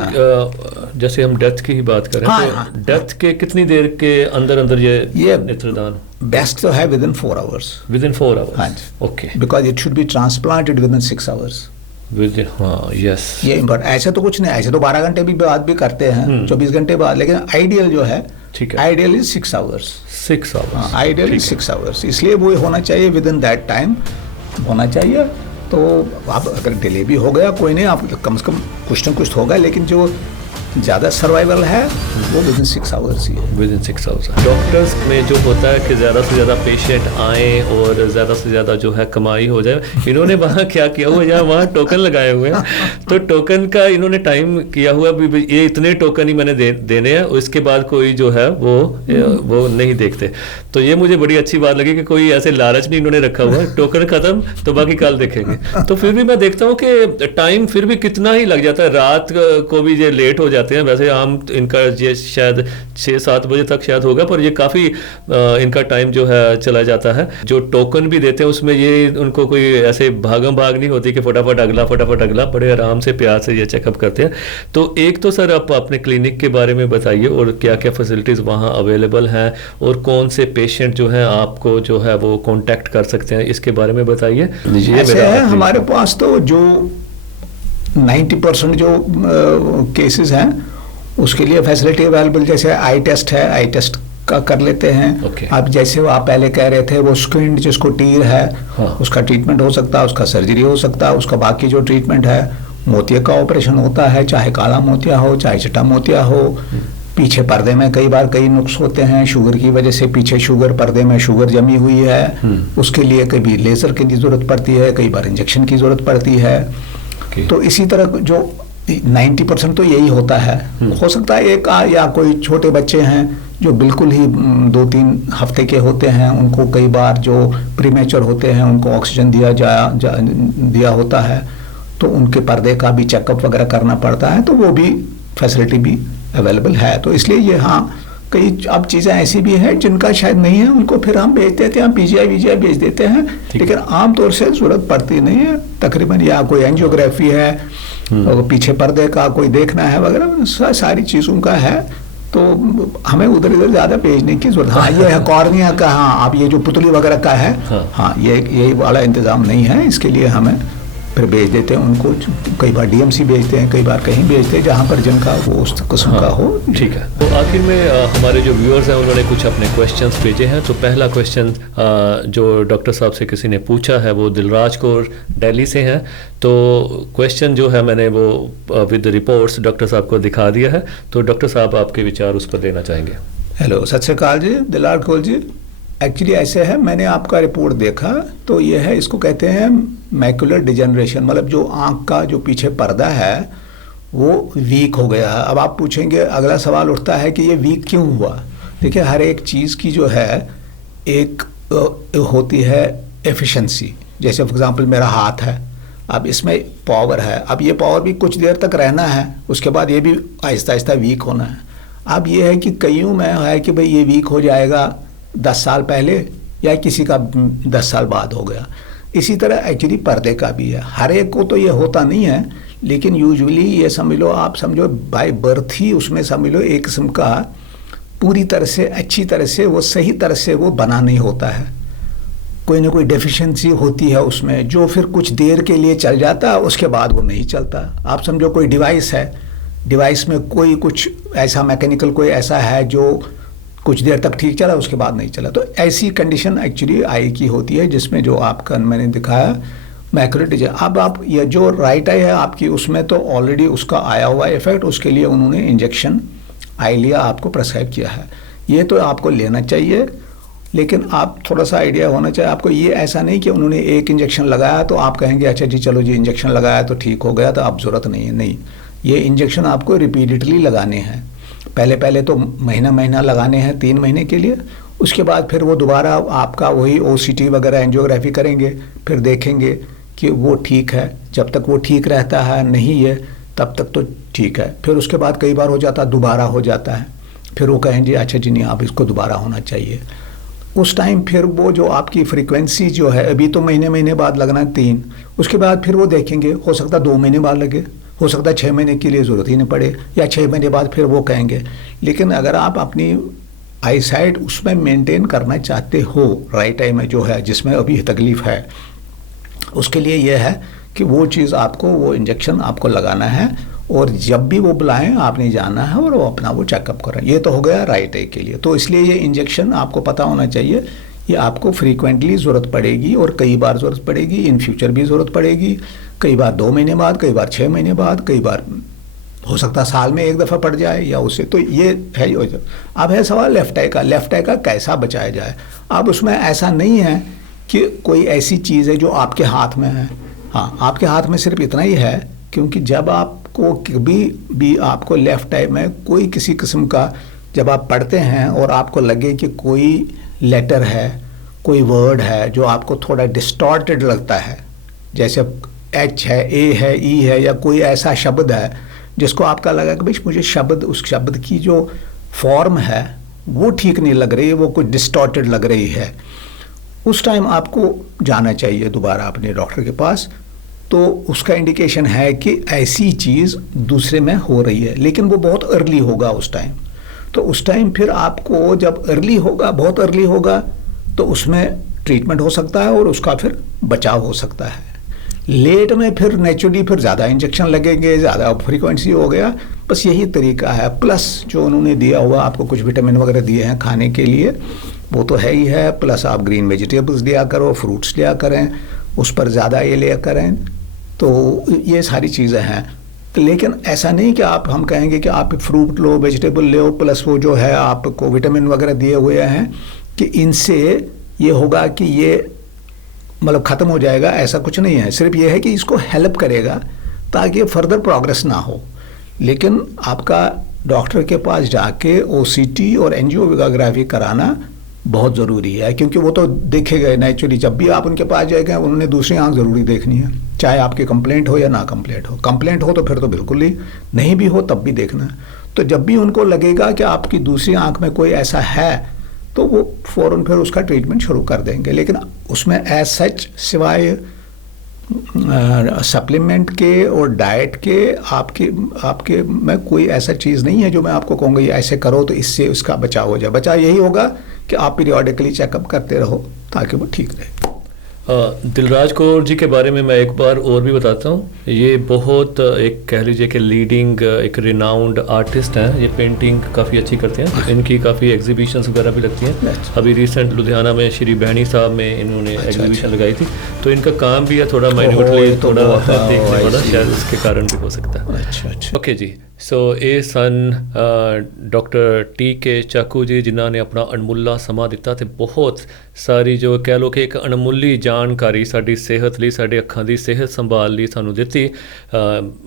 जैसे हम डेथ की ही बात करें, तो डेथ के कितनी देर के अंदर अंदर ये नेत्रदान? बेस्ट तो है विदिन 4 आवर्स। Within 4 hours? हाँ जी। Okay, because it should be transplanted within 6 hours. हाँ, यस, ये इम्पोर्टेंट। ऐसे तो कुछ नहीं, ऐसे तो 12 घंटे भी बाद भी करते हैं, 24 घंटे बाद, लेकिन आइडियल जो है, ideal is 6 hours. 6 hours, ideal is 6 hours. इसलिए वो होना चाहिए, विद इन दैट टाइम होना चाहिए। तो आप अगर डिले भी हो गया कोई नहीं, आप कम से कम कुछ ना कुछ होगा, लेकिन जो ज़्यादा सर्वाइवल है वो विद इन 6 आवर्स ही है। With in 6 hours. डॉक्टर्स में जो होता है कि ज़्यादा से ज़्यादा पेशेंट आए और ज़्यादा से ज़्यादा जो है कमाई हो जाए, इन्होंने वहाँ क्या किया हुआ है, वहाँ टोकन लगाए हुए हैं, तो टोकन का इन्होंने टाइम किया हुआ भी, ये इतने टोकन ही मैंने देने हैं, उसके बाद कोई जो है वो नहीं देखते। तो ये मुझे बड़ी अच्छी बात लगी कि कोई ऐसे लालच नहीं इन्होंने रखा हुआ है, टोकन खत्म तो बाकी कल देखेंगे। तो फिर भी मैं देखता हूँ कि टाइम फिर भी कितना ही लग जाता है, रात को भी ये लेट हो जाता जाते हैं। वैसे आम इनका ये शायद 6-7 बजे तक शायद होगा, पर ये काफ़ी इनका टाइम जो है चला जाता है। जो टोकन भी देते हैं उसमें ये उनको कोई ऐसे भागम भाग नहीं होती कि फटाफट अगला, बड़े आराम से प्यार से ये चेकअप करते हैं। तो एक तो सर आप अपने क्लिनिक के बारे में बताइए और क्या क्या फैसिलिटीज़ वहाँ अवेलेबल हैं और कौन से पेशेंट जो हैं आपको जो है वो कांटेक्ट कर सकते हैं, इसके बारे में बताइए। ऐसे है हमारे पास तो जो 90% जो केसेस हैं उसके लिए फैसिलिटी अवेलेबल, जैसे आई टेस्ट है, आई टेस्ट का कर लेते हैं। अब जैसे आप पहले कह रहे थे वो स्किन जिसको टीर है, उसका ट्रीटमेंट हो सकता है, उसका सर्जरी हो सकता है, उसका बाकी जो ट्रीटमेंट है, मोतिया का ऑपरेशन होता है, चाहे काला मोतिया हो चाहे चिट्टा मोतिया हो। पीछे पर्दे में कई बार कई नुक्स होते हैं, शुगर की वजह से पीछे शुगर, पर्दे में शुगर जमी हुई है, उसके लिए कभी लेजर की जरूरत पड़ती है, कई बार इंजेक्शन की जरूरत पड़ती है। तो इसी तरह जो 90% तो यही होता है। हो सकता है एक या कोई छोटे बच्चे हैं जो बिल्कुल ही 2-3 हफ्ते के होते हैं, उनको कई बार जो प्रीमेच्योर होते हैं उनको ऑक्सीजन दिया होता है, तो उनके पर्दे का भी चेकअप वगैरह करना पड़ता है, तो वो भी फैसिलिटी भी अवेलेबल है। तो इसलिए ये कई अब चीज़ें ऐसी भी हैं जिनका शायद नहीं है, उनको फिर हम भेज देते हैं, हम पीजीआई भेज देते हैं, लेकिन आमतौर से ज़रूरत पड़ती नहीं है तकरीबन। या कोई एंजियोग्राफी है और पीछे पर्दे का कोई देखना है वगैरह, सारी चीज़ों का है, तो हमें उधर इधर ज़्यादा भेजने की जरूरत। हाँ, ये है कॉर्निया का, आप ये जो पुतली वगैरह का है, ये वाला इंतज़ाम नहीं है, इसके लिए हमें फिर भेज देते हैं उनको। कई बार डीएमसी भेजते हैं, कई बार कहीं भेजते हैं जहाँ पर जिनका वो उस किस्म का हो। ठीक है। तो आखिर में हमारे जो व्यूअर्स हैं उन्होंने कुछ अपने क्वेश्चंस भेजे हैं। तो पहला क्वेश्चन जो डॉक्टर साहब से किसी ने पूछा है वो दिलराज कौर दिल्ली से हैं। तो क्वेश्चन जो है मैंने वो विद रिपोर्ट्स डॉक्टर साहब को दिखा दिया है, तो डॉक्टर साहब आपके विचार उस पर देना चाहेंगे। हेलो, सत श्री अकाल जी, दिलराज कौर जी। एक्चुअली ऐसे है, मैंने आपका रिपोर्ट देखा तो ये है, इसको कहते हैं मैकुलर डिजेनरेशन, मतलब जो आँख का जो पीछे पर्दा है वो वीक हो गया है। अब आप पूछेंगे, अगला सवाल उठता है कि ये वीक क्यों हुआ। देखिए, हर एक चीज़ की जो है एक होती है एफिशिएंसी। जैसे फॉर एग्जांपल मेरा हाथ है, अब इसमें पावर है, अब ये पावर भी कुछ देर तक रहना है, उसके बाद ये भी आहिस्ता आहिस्ता वीक होना है। अब ये है कि कईयों में है कि भाई ये वीक हो जाएगा 10 साल पहले या किसी का 10 साल बाद हो गया। इसी तरह एक्चुअली पर्दे का भी है, हर एक को तो ये होता नहीं है, लेकिन यूजुअली ये समझ लो, आप समझो बाय बर्थ ही उसमें समझ लो एक किस्म का पूरी तरह से अच्छी तरह से वो सही तरह से वो बना नहीं होता है, कोई ना कोई डेफिशिएंसी होती है उसमें, जो फिर कुछ देर के लिए चल जाता है, उसके बाद वो नहीं चलता। आप समझो कोई डिवाइस है, डिवाइस में कोई कुछ ऐसा मैकेनिकल कोई ऐसा है जो कुछ देर तक ठीक चला, उसके बाद नहीं चला। तो ऐसी कंडीशन एक्चुअली आई की होती है, जिसमें जो आपका मैंने दिखाया मैकुलर डिजेनरेशन। अब आप ये जो राइट आई है आपकी, उसमें तो ऑलरेडी उसका आया हुआ इफेक्ट, उसके लिए उन्होंने इंजेक्शन आइलिया आपको प्रेस्क्राइब किया है, ये तो आपको लेना चाहिए। लेकिन आप थोड़ा सा आइडिया होना चाहिए आपको, ये ऐसा नहीं कि उन्होंने एक इंजेक्शन लगाया तो आप कहेंगे अच्छा जी चलो जी इंजेक्शन लगाया तो ठीक हो गया, तो अब ज़रूरत नहीं है। नहीं, ये इंजेक्शन आपको रिपीटेडली लगाने हैं। पहले तो महीना लगाने हैं 3 महीने के लिए, उसके बाद फिर वो दोबारा आपका वही ओसीटी वगैरह एंजियोग्राफी करेंगे, फिर देखेंगे कि वो ठीक है। जब तक वो ठीक रहता है, नहीं है तब तक तो ठीक है। फिर उसके बाद कई बार हो जाता है, दोबारा हो जाता है, फिर वो कहेंगे अच्छा जी नहीं आप इसको दोबारा होना चाहिए। उस टाइम फिर वो जो आपकी फ्रीक्वेंसी जो है, अभी तो महीने बाद लगना है 3, उसके बाद फिर वो देखेंगे, हो सकता है 2 महीने बाद लगे, हो सकता है 6 महीने के लिए ज़रूरत ही नहीं पड़े, या 6 महीने बाद फिर वो कहेंगे। लेकिन अगर आप अपनी आई साइट उसमें मेंटेन करना चाहते हो, राइट आई में जो है जिसमें अभी तकलीफ़ है, उसके लिए यह है कि वो चीज़ आपको, वो इंजेक्शन आपको लगाना है, और जब भी वो बुलाएं आपने जाना है और वो अपना वो चेकअप करें। ये तो हो गया राइट आई के लिए। तो इसलिए ये इंजेक्शन आपको पता होना चाहिए, ये आपको फ्रीक्वेंटली ज़रूरत पड़ेगी और कई बार ज़रूरत पड़ेगी, इन फ्यूचर भी ज़रूरत पड़ेगी, कई बार 2 महीने बाद, कई बार 6 महीने बाद, कई बार हो सकता है साल में 1 दफ़ा पड़ जाए या उससे। तो ये है। अब है सवाल लेफ्ट आई का, लेफ्ट आई का कैसा बचाया जाए। अब उसमें ऐसा नहीं है कि कोई ऐसी चीज़ है जो आपके हाथ में है। हाँ, आपके हाथ में सिर्फ इतना ही है, क्योंकि जब आपको कभी भी आपको लेफ्ट आई में कोई किसी किस्म का जब आप पढ़ते हैं और आपको लगे कि कोई लेटर है, कोई वर्ड है जो आपको थोड़ा डिस्टॉर्टेड लगता है, जैसे एच है, ए है, ई है, या कोई ऐसा शब्द है जिसको आपका लगा कि भाई मुझे उस शब्द की जो फॉर्म है वो ठीक नहीं लग रही है, वो कुछ डिस्टॉर्टेड लग रही है, उस टाइम आपको जाना चाहिए दोबारा अपने डॉक्टर के पास। तो उसका इंडिकेशन है कि ऐसी चीज़ दूसरे में हो रही है, लेकिन वो बहुत अर्ली होगा उस टाइम। तो उस टाइम फिर आपको जब अर्ली होगा, बहुत अर्ली होगा, तो उसमें ट्रीटमेंट हो सकता है और उसका फिर बचाव हो सकता है। लेट में फिर नेचुरली फिर ज़्यादा इंजेक्शन लगेंगे, ज़्यादा फ्रीक्वेंसी हो गया, बस यही तरीका है। प्लस जो उन्होंने दिया हुआ आपको कुछ विटामिन वगैरह दिए हैं खाने के लिए, वो तो है ही है, प्लस आप ग्रीन वेजिटेबल्स लिया करो, फ्रूट्स लिया करें, उस पर ज़्यादा ये लिया करें, तो ये सारी चीज़ें हैं। तो लेकिन ऐसा नहीं कि हम कहेंगे कि आप फ्रूट लो, वेजिटेबल लो, प्लस वो जो है आपको विटामिन वगैरह दिए हुए हैं कि इनसे ये होगा कि ये मतलब ख़त्म हो जाएगा, ऐसा कुछ नहीं है। सिर्फ ये है कि इसको हेल्प करेगा ताकि फर्दर प्रोग्रेस ना हो। लेकिन आपका डॉक्टर के पास जाके OCT और एंजियोग्राफी कराना बहुत ज़रूरी है, क्योंकि वो तो देखेगा नेचुरली। जब भी आप उनके पास जाएंगे उन्होंने दूसरी आंख ज़रूरी देखनी है, चाहे आपकी कंप्लेंट हो या ना कंप्लेंट हो। कंप्लेंट हो तो फिर तो बिल्कुल ही, नहीं भी हो तब भी देखना है। तो जब भी उनको लगेगा कि आपकी दूसरी आंख में कोई ऐसा है तो वो फ़ौरन फिर उसका ट्रीटमेंट शुरू कर देंगे। लेकिन उसमें एज सच सिवाय सप्लीमेंट के और डाइट के आपके में कोई ऐसा चीज़ नहीं है जो मैं आपको कहूँगा ये ऐसे करो तो इससे उसका बचाव हो जाए। बचाव यही होगा कि आप पीरियोडिकली चेकअप करते रहो ताकि वो ठीक रहे। दिलराज कौर जी के बारे में मैं एक बार और भी बताता हूँ। ये बहुत एक कह लीजिए कि लीडिंग एक रिनाउंड आर्टिस्ट हैं। ये पेंटिंग काफ़ी अच्छी करते हैं, इनकी काफ़ी एग्जीबिशंस वगैरह भी लगती हैं। अभी रिसेंट लुधियाना में श्री बहनी साहब में इन्होंने एग्जीबिशन लगाई थी, तो इनका काम भी है थोड़ा माइन्यूटली थोड़ा देखने वाला, शायद इसके कारण भी हो सकता है। अच्छा। ओके जी, सो ਇਹ ਸਨ ਡਾਕਟਰ TK ਚਾਕੂ ਜੀ, ਜਿਨ੍ਹਾਂ ਨੇ ਆਪਣਾ ਅਣਮੁੱਲਾ ਸਮਾਂ ਦਿੱਤਾ ਤੇ ਬਹੁਤ ਸਾਰੀ ਜੋ ਕਹਿ ਲਓ ਕਿ ਇੱਕ ਅਣਮੁੱਲੀ ਜਾਣਕਾਰੀ ਸਾਡੀ ਸਿਹਤ ਲਈ, ਸਾਡੇ ਅੱਖਾਂ ਦੀ ਸਿਹਤ ਸੰਭਾਲ ਲਈ ਸਾਨੂੰ ਦਿੱਤੀ।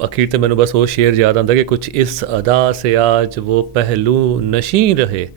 ਅਖੀਰ ਤੇ ਮੈਨੂੰ ਬਸ ਉਹ ਸ਼ੇਰ ਯਾਦ ਆਉਂਦਾ ਕਿ ਕੁਛ ਇਸ ਅਦਾ ਸੇ ਆਜ ਉਹ ਪਹਿਲੂ ਨਸ਼ੀ ਰਹੇ,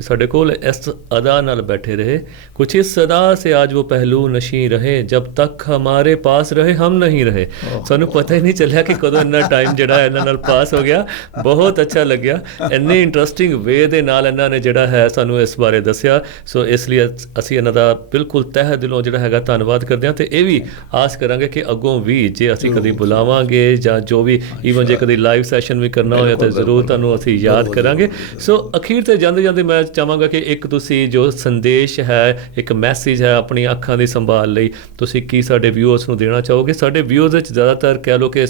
ਸਾਡੇ ਕੋਲ ਇਸ ਅਦਾ ਨਾਲ ਬੈਠੇ ਰਹੇ। ਕੁਛ ਇਸ ਅਦਾ ਸੇ ਆਜ ਉਹ ਪਹਿਲੂ ਨਸ਼ੀ ਰਹੇ, ਜਬ ਤੱਕ ਹਮਾਰੇ ਪਾਸ ਰਹੇ ਹਮ ਨਹੀਂ ਰਹੇ। ਸਾਨੂੰ ਪਤਾ ਹੀ ਨਹੀਂ ਚੱਲਿਆ ਕਿ ਕਦੋਂ ਇੰਨਾ ਟਾਈਮ ਜਿਹੜਾ ਇਹਨਾਂ ਨਾਲ ਪਾਸ ਹੋ ਗਿਆ। ਬਹੁਤ ਅੱਛਾ ਲੱਗਿਆ, ਇੰਨੇ ਇੰਟਰਸਟਿੰਗ ਵੇ ਦੇ ਨਾਲ ਇਹਨਾਂ ਨੇ ਜਿਹੜਾ ਹੈ ਸਾਨੂੰ ਇਸ ਬਾਰੇ ਦੱਸਿਆ। ਸੋ ਇਸ ਲਈ ਅਸੀਂ ਇਹਨਾਂ ਦਾ ਬਿਲਕੁਲ ਤਹਿ ਦਿਲੋਂ ਜਿਹੜਾ ਹੈਗਾ ਧੰਨਵਾਦ ਕਰਦੇ ਹਾਂ, ਤੇ ਇਹ ਵੀ ਆਸ ਕਰਾਂਗੇ ਕਿ ਅੱਗੋਂ ਵੀ ਜੇ ਅਸੀਂ ਕਦੀ ਬੁਲਾਵਾਂਗੇ ਜਾਂ ਜੋ ਵੀ ਈਵਨ ਜੇ ਕਦੀ ਲਾਈਵ ਸੈਸ਼ਨ ਵੀ ਕਰਨਾ ਹੋਇਆ ਤਾਂ ਜ਼ਰੂਰ ਤੁਹਾਨੂੰ ਅਸੀਂ ਯਾਦ ਕਰਾਂਗੇ। ਸੋ ਅਖੀਰ ਤੇ ਜਾਂਦੇ ਜਾਂਦੇ ਮੈਂ ਚਾਹਾਂਗਾ ਕਿ ਇੱਕ ਤੁਸੀਂ ਜੋ ਸੰਦੇਸ਼ ਹੈ, ਇੱਕ ਮੈਸੇਜ ਹੈ ਆਪਣੀ ਅੱਖਾਂ ਦੀ ਸੰਭਾਲ ਲਈ, ਤੁਸੀਂ ਕੀ ਸਾਡੇ ਵਿਊਅਰਸ ਨੂੰ ਦੇਣਾ ਚਾਹੋਗੇ? ਸਾਡੇ ਵਿਊਅਰਸ ਵਿੱਚ ਜ਼ਿਆਦਾਤਰ ਕਹਿ ਲਓ ਕਿ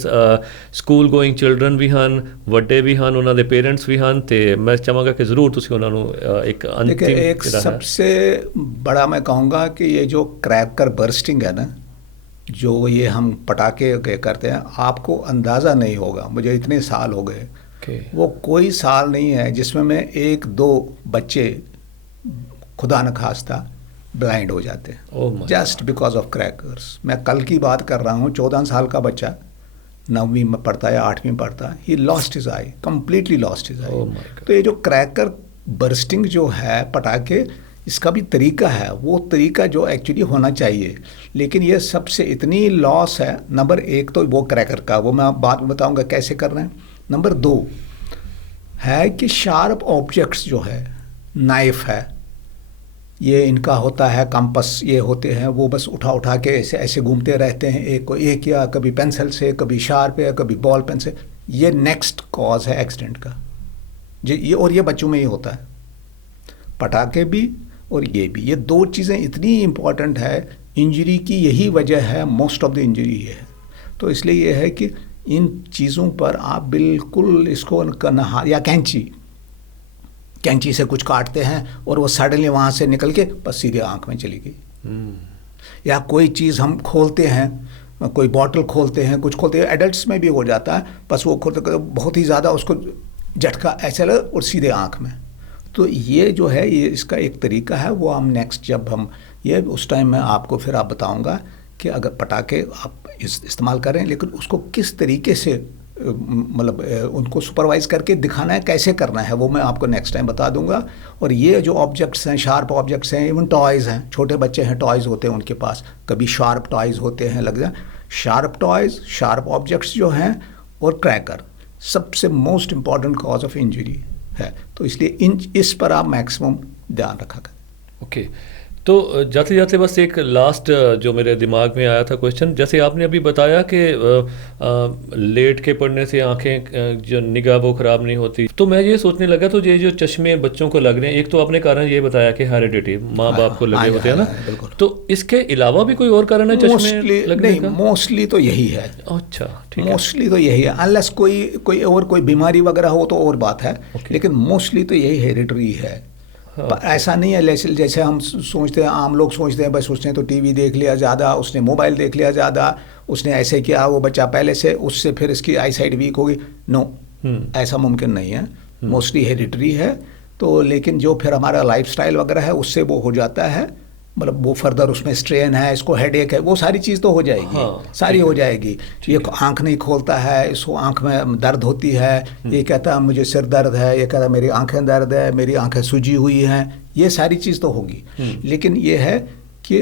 ਸਕੂਲ ਗੋਇੰਗ ਚਿਲਡਰਨ ਵੀ ਹਨ, ਵੱਡੇ ਵੀ ਹਨ, ਉਹਨਾਂ ਦੇ ਪੇਰੈਂਟਸ ਵੀ ਹਨ, ਤੇ ਮੈਂ ਚਾਹਾਂਗਾ ਕਿ ਜ਼ਰੂਰ ਤੁਸੀਂ ਉਹਨਾਂ ਨੂੰ ਇੱਕ ਅੰਤਿਮ एक सबसे बड़ा मैं कहूँगा कि ये जो क्रैकर बर्स्टिंग है ना, जो ये हम पटाखे करते हैं, आपको अंदाज़ा नहीं होगा। मुझे इतने साल हो गए, वो कोई साल नहीं है जिसमें मैं 1-2 बच्चे खुदा न खास्ता ब्लाइंड हो जाते हैं जस्ट बिकॉज ऑफ क्रैकर्स। मैं कल की बात कर रहा हूँ, 14 साल का बच्चा 9वीं में पढ़ता है, 8वीं में पढ़ता है, he lost his eye, completely lost his eye. तो ये जो क्रैकर बर्स्टिंग जो है पटाखे, इसका भी तरीका है, वो तरीका जो एक्चुअली होना चाहिए। लेकिन ये सबसे इतनी लॉस है। नंबर 1 तो वो क्रैकर का, वो मैं बाद में बताऊँगा कैसे कर रहे हैं। नंबर 2 है कि शार्प ऑब्जेक्ट्स जो है, नाइफ है, ये इनका होता है कंपास, ये होते हैं, वो बस उठा उठा के ऐसे ऐसे घूमते रहते हैं, एक को एक, या कभी पेंसिल से, कभी शार्प है, कभी बॉल पेन से। ये नेक्स्ट कॉज है एक्सीडेंट का जी। ये और ये बच्चों में ही होता है, पटाखे भी और ये भी। ये 2 चीज़ें इतनी इम्पॉर्टेंट है, इंजरी की यही वजह है, मोस्ट ऑफ द इंजरी ये है। तो इसलिए ये है कि इन चीज़ों पर आप बिल्कुल इसको करना, या कैंची से कुछ काटते हैं और वो सडनली वहाँ से निकल के बस सीधे आँख में चली गई। या कोई चीज़ हम खोलते हैं, कोई बॉटल खोलते हैं, कुछ खोलते हैं, एडल्ट्स में भी हो जाता है, बस वो खोलते बहुत ही ज़्यादा उसको झटका ऐसा लगा और सीधे आँख में। तो ये जो है, ये इसका एक तरीका है, वो हम नेक्स्ट जब हम ये उस टाइम में आपको फिर आप बताऊंगा कि अगर पटाखे आप इस्तेमाल करें, लेकिन उसको किस तरीके से मतलब उनको सुपरवाइज़ करके दिखाना है, कैसे करना है, वो मैं आपको नेक्स्ट टाइम बता दूंगा। और ये जो ऑब्जेक्ट्स हैं, शार्प ऑब्जेक्ट्स हैं, इवन टॉयज़ हैं, छोटे बच्चे हैं, टॉयज़ होते हैं उनके पास, कभी शार्प टॉयज़ होते हैं, लग जाए शार्प टॉयज़, शार्प ऑब्जेक्ट्स जो हैं, और क्रैकर, सबसे most important cause of injury है, तो इसलिए इस पर आप मैक्सिमम ध्यान रखा करें। ओके, तो जाते जाते बस एक लास्ट जो मेरे दिमाग में आया था क्वेश्चन, जैसे आपने अभी बताया कि लेट के पढ़ने से आंखें जो निगाह वो ख़राब नहीं होती, तो मैं ये सोचने लगा तो ये जो चश्मे बच्चों को लग रहे हैं, एक तो आपने कारण ये बताया कि हेरिडिटी माँ बाप को लगे होते हैं ना, तो इसके अलावा भी कोई और कारण है चश्मे लगने का? मोस्टली तो यही है। अच्छा, ठीक है। मोस्टली तो यही है, अनलेस कोई बीमारी वगैरह हो तो और बात है, लेकिन मोस्टली तो यही हेरिडिटरी है। हाँ, ऐसा नहीं है जैसे हम सोचते हैं, आम लोग सोचते हैं बस उसने तो टीवी देख लिया ज़्यादा, उसने मोबाइल देख लिया ज़्यादा, उसने ऐसे किया, वो बच्चा पहले से उससे फिर इसकी आई साइड वीक होगी। नो, ऐसा मुमकिन नहीं है, मोस्टली हेरिडिटरी है। तो लेकिन जो फिर हमारा लाइफस्टाइल वगैरह है उससे वो हो जाता है, मतलब वो फर्दर उसमें स्ट्रेन है, इसको हेडेक है, वो सारी चीज़ तो हो जाएगी। हाँ, सारी हो जाएगी। ये आंख नहीं खोलता है, इसको आंख में दर्द होती है, ये कहता है मुझे सिर दर्द है, ये कहता है मेरी आंखें दर्द है, मेरी आंखें सूजी हुई हैं, ये सारी चीज़ तो होगी। लेकिन ये है कि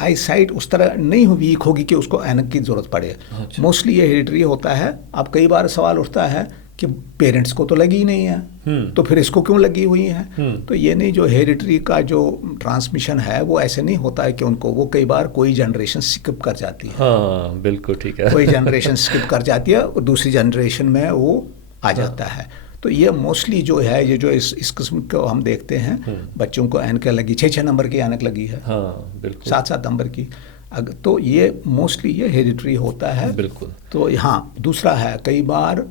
आई साइट उस तरह नहीं वीक होगी कि उसको ऐनक की ज़रूरत पड़े। मोस्टली ये हेरिडिटरी होता है। अब कई बार सवाल उठता है कि पेरेंट्स को तो लगी ही नहीं है, तो फिर इसको क्यों लगी हुई है? तो ये नहीं, जो हेरिडिटरी का जो ट्रांसमिशन है वो ऐसे नहीं होता है कि उनको, वो कई बार कोई जनरेशन स्किप कर जाती है। हाँ, बिल्कुल ठीक है। कोई जनरेशन स्किप कर जाती है और दूसरी जनरेशन में वो आ जाता है। तो ये मोस्टली जो है, ये जो इस किस्म को हम देखते हैं, बच्चों को ऐनक लगी, 6-6 नंबर की ऐनक लगी है, हाँ बिल्कुल, 7-7 नंबर की, तो ये मोस्टली ये हेरिडिटरी होता है। बिल्कुल। तो हाँ, दूसरा है कई बार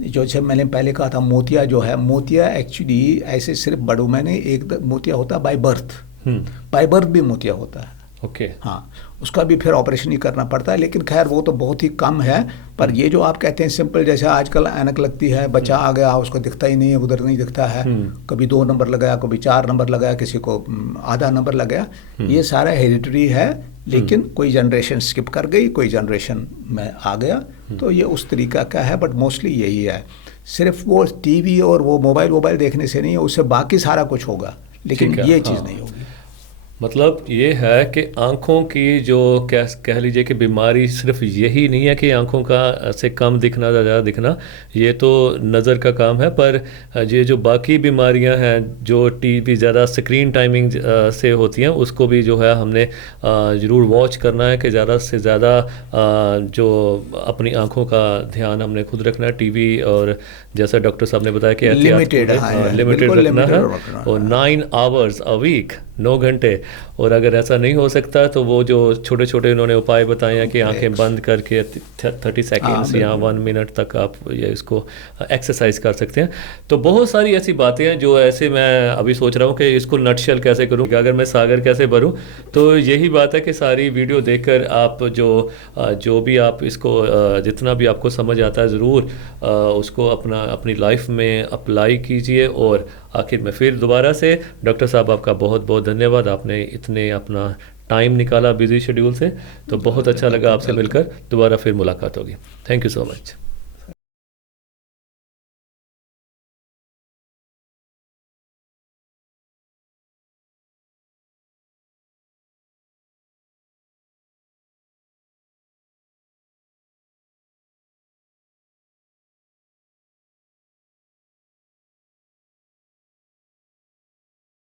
जो जैसे मैंने पहले कहा था, मोतिया जो है, मोतिया एक्चुअली ऐसे सिर्फ बड़ों में नहीं, एक मोतिया होता है बाय बर्थ भी मोतिया होता है। ओके, हाँ, उसका भी फिर ऑपरेशन ही करना पड़ता है, लेकिन खैर वो तो बहुत ही कम है। पर ये जो आप कहते हैं सिंपल, जैसे आजकल ऐनक लगती है, बच्चा आ गया उसको दिखता ही नहीं है, उधर नहीं दिखता है, कभी 2 नंबर लगाया, कभी 4 नंबर लगाया, किसी को आधा नंबर लगाया, ये सारा हेरिडिटरी है। लेकिन कोई जनरेशन स्किप कर गई, कोई जनरेशन में आ गया, तो ये उस तरीका का है। बट मोस्टली यही है, सिर्फ वो टीवी और वो मोबाइल देखने से नहीं है, उससे बाकी सारा कुछ होगा, लेकिन ये चीज़ नहीं होगी। मतलब ये है कि आँखों की जो कह लीजिए कि बीमारी सिर्फ यही नहीं है कि आँखों का से कम दिखना, ज़्यादा दिखना, ये तो नज़र का काम है, पर ये जो बाकी बीमारियां हैं जो टीवी ज़्यादा स्क्रीन टाइमिंग से होती हैं, उसको भी जो है हमने ज़रूर वॉच करना है कि ज़्यादा से ज़्यादा जो अपनी आँखों का ध्यान हमने खुद रखना है। टीवी और जैसा डॉक्टर साहब ने बताया कि लिमिटेड रखना है, और 9 आवर्स अ वीक, 9 घंटे। और अगर ऐसा नहीं हो सकता तो वो जो छोटे छोटे उन्होंने उपाय बताए हैं कि आंखें बंद करके 30 सेकेंड्स या 1 मिनट तक आप ये इसको एक्सरसाइज कर सकते हैं। तो बहुत सारी ऐसी बातें हैं जो ऐसे मैं अभी सोच रहा हूँ कि इसको नटशेल कैसे करूँ, अगर मैं सागर कैसे भरूँ। तो यही बात है कि सारी वीडियो देखकर आप जो भी आप इसको जितना भी आपको समझ आता है ज़रूर उसको अपनी लाइफ में अप्लाई कीजिए। और आखिर में फिर दोबारा से डॉक्टर साहब आपका बहुत बहुत धन्यवाद, आपने इतने अपना टाइम निकाला बिजी शेड्यूल से। तो बहुत अच्छा लगा आपसे मिलकर, दोबारा फिर मुलाकात होगी। Thank you so much.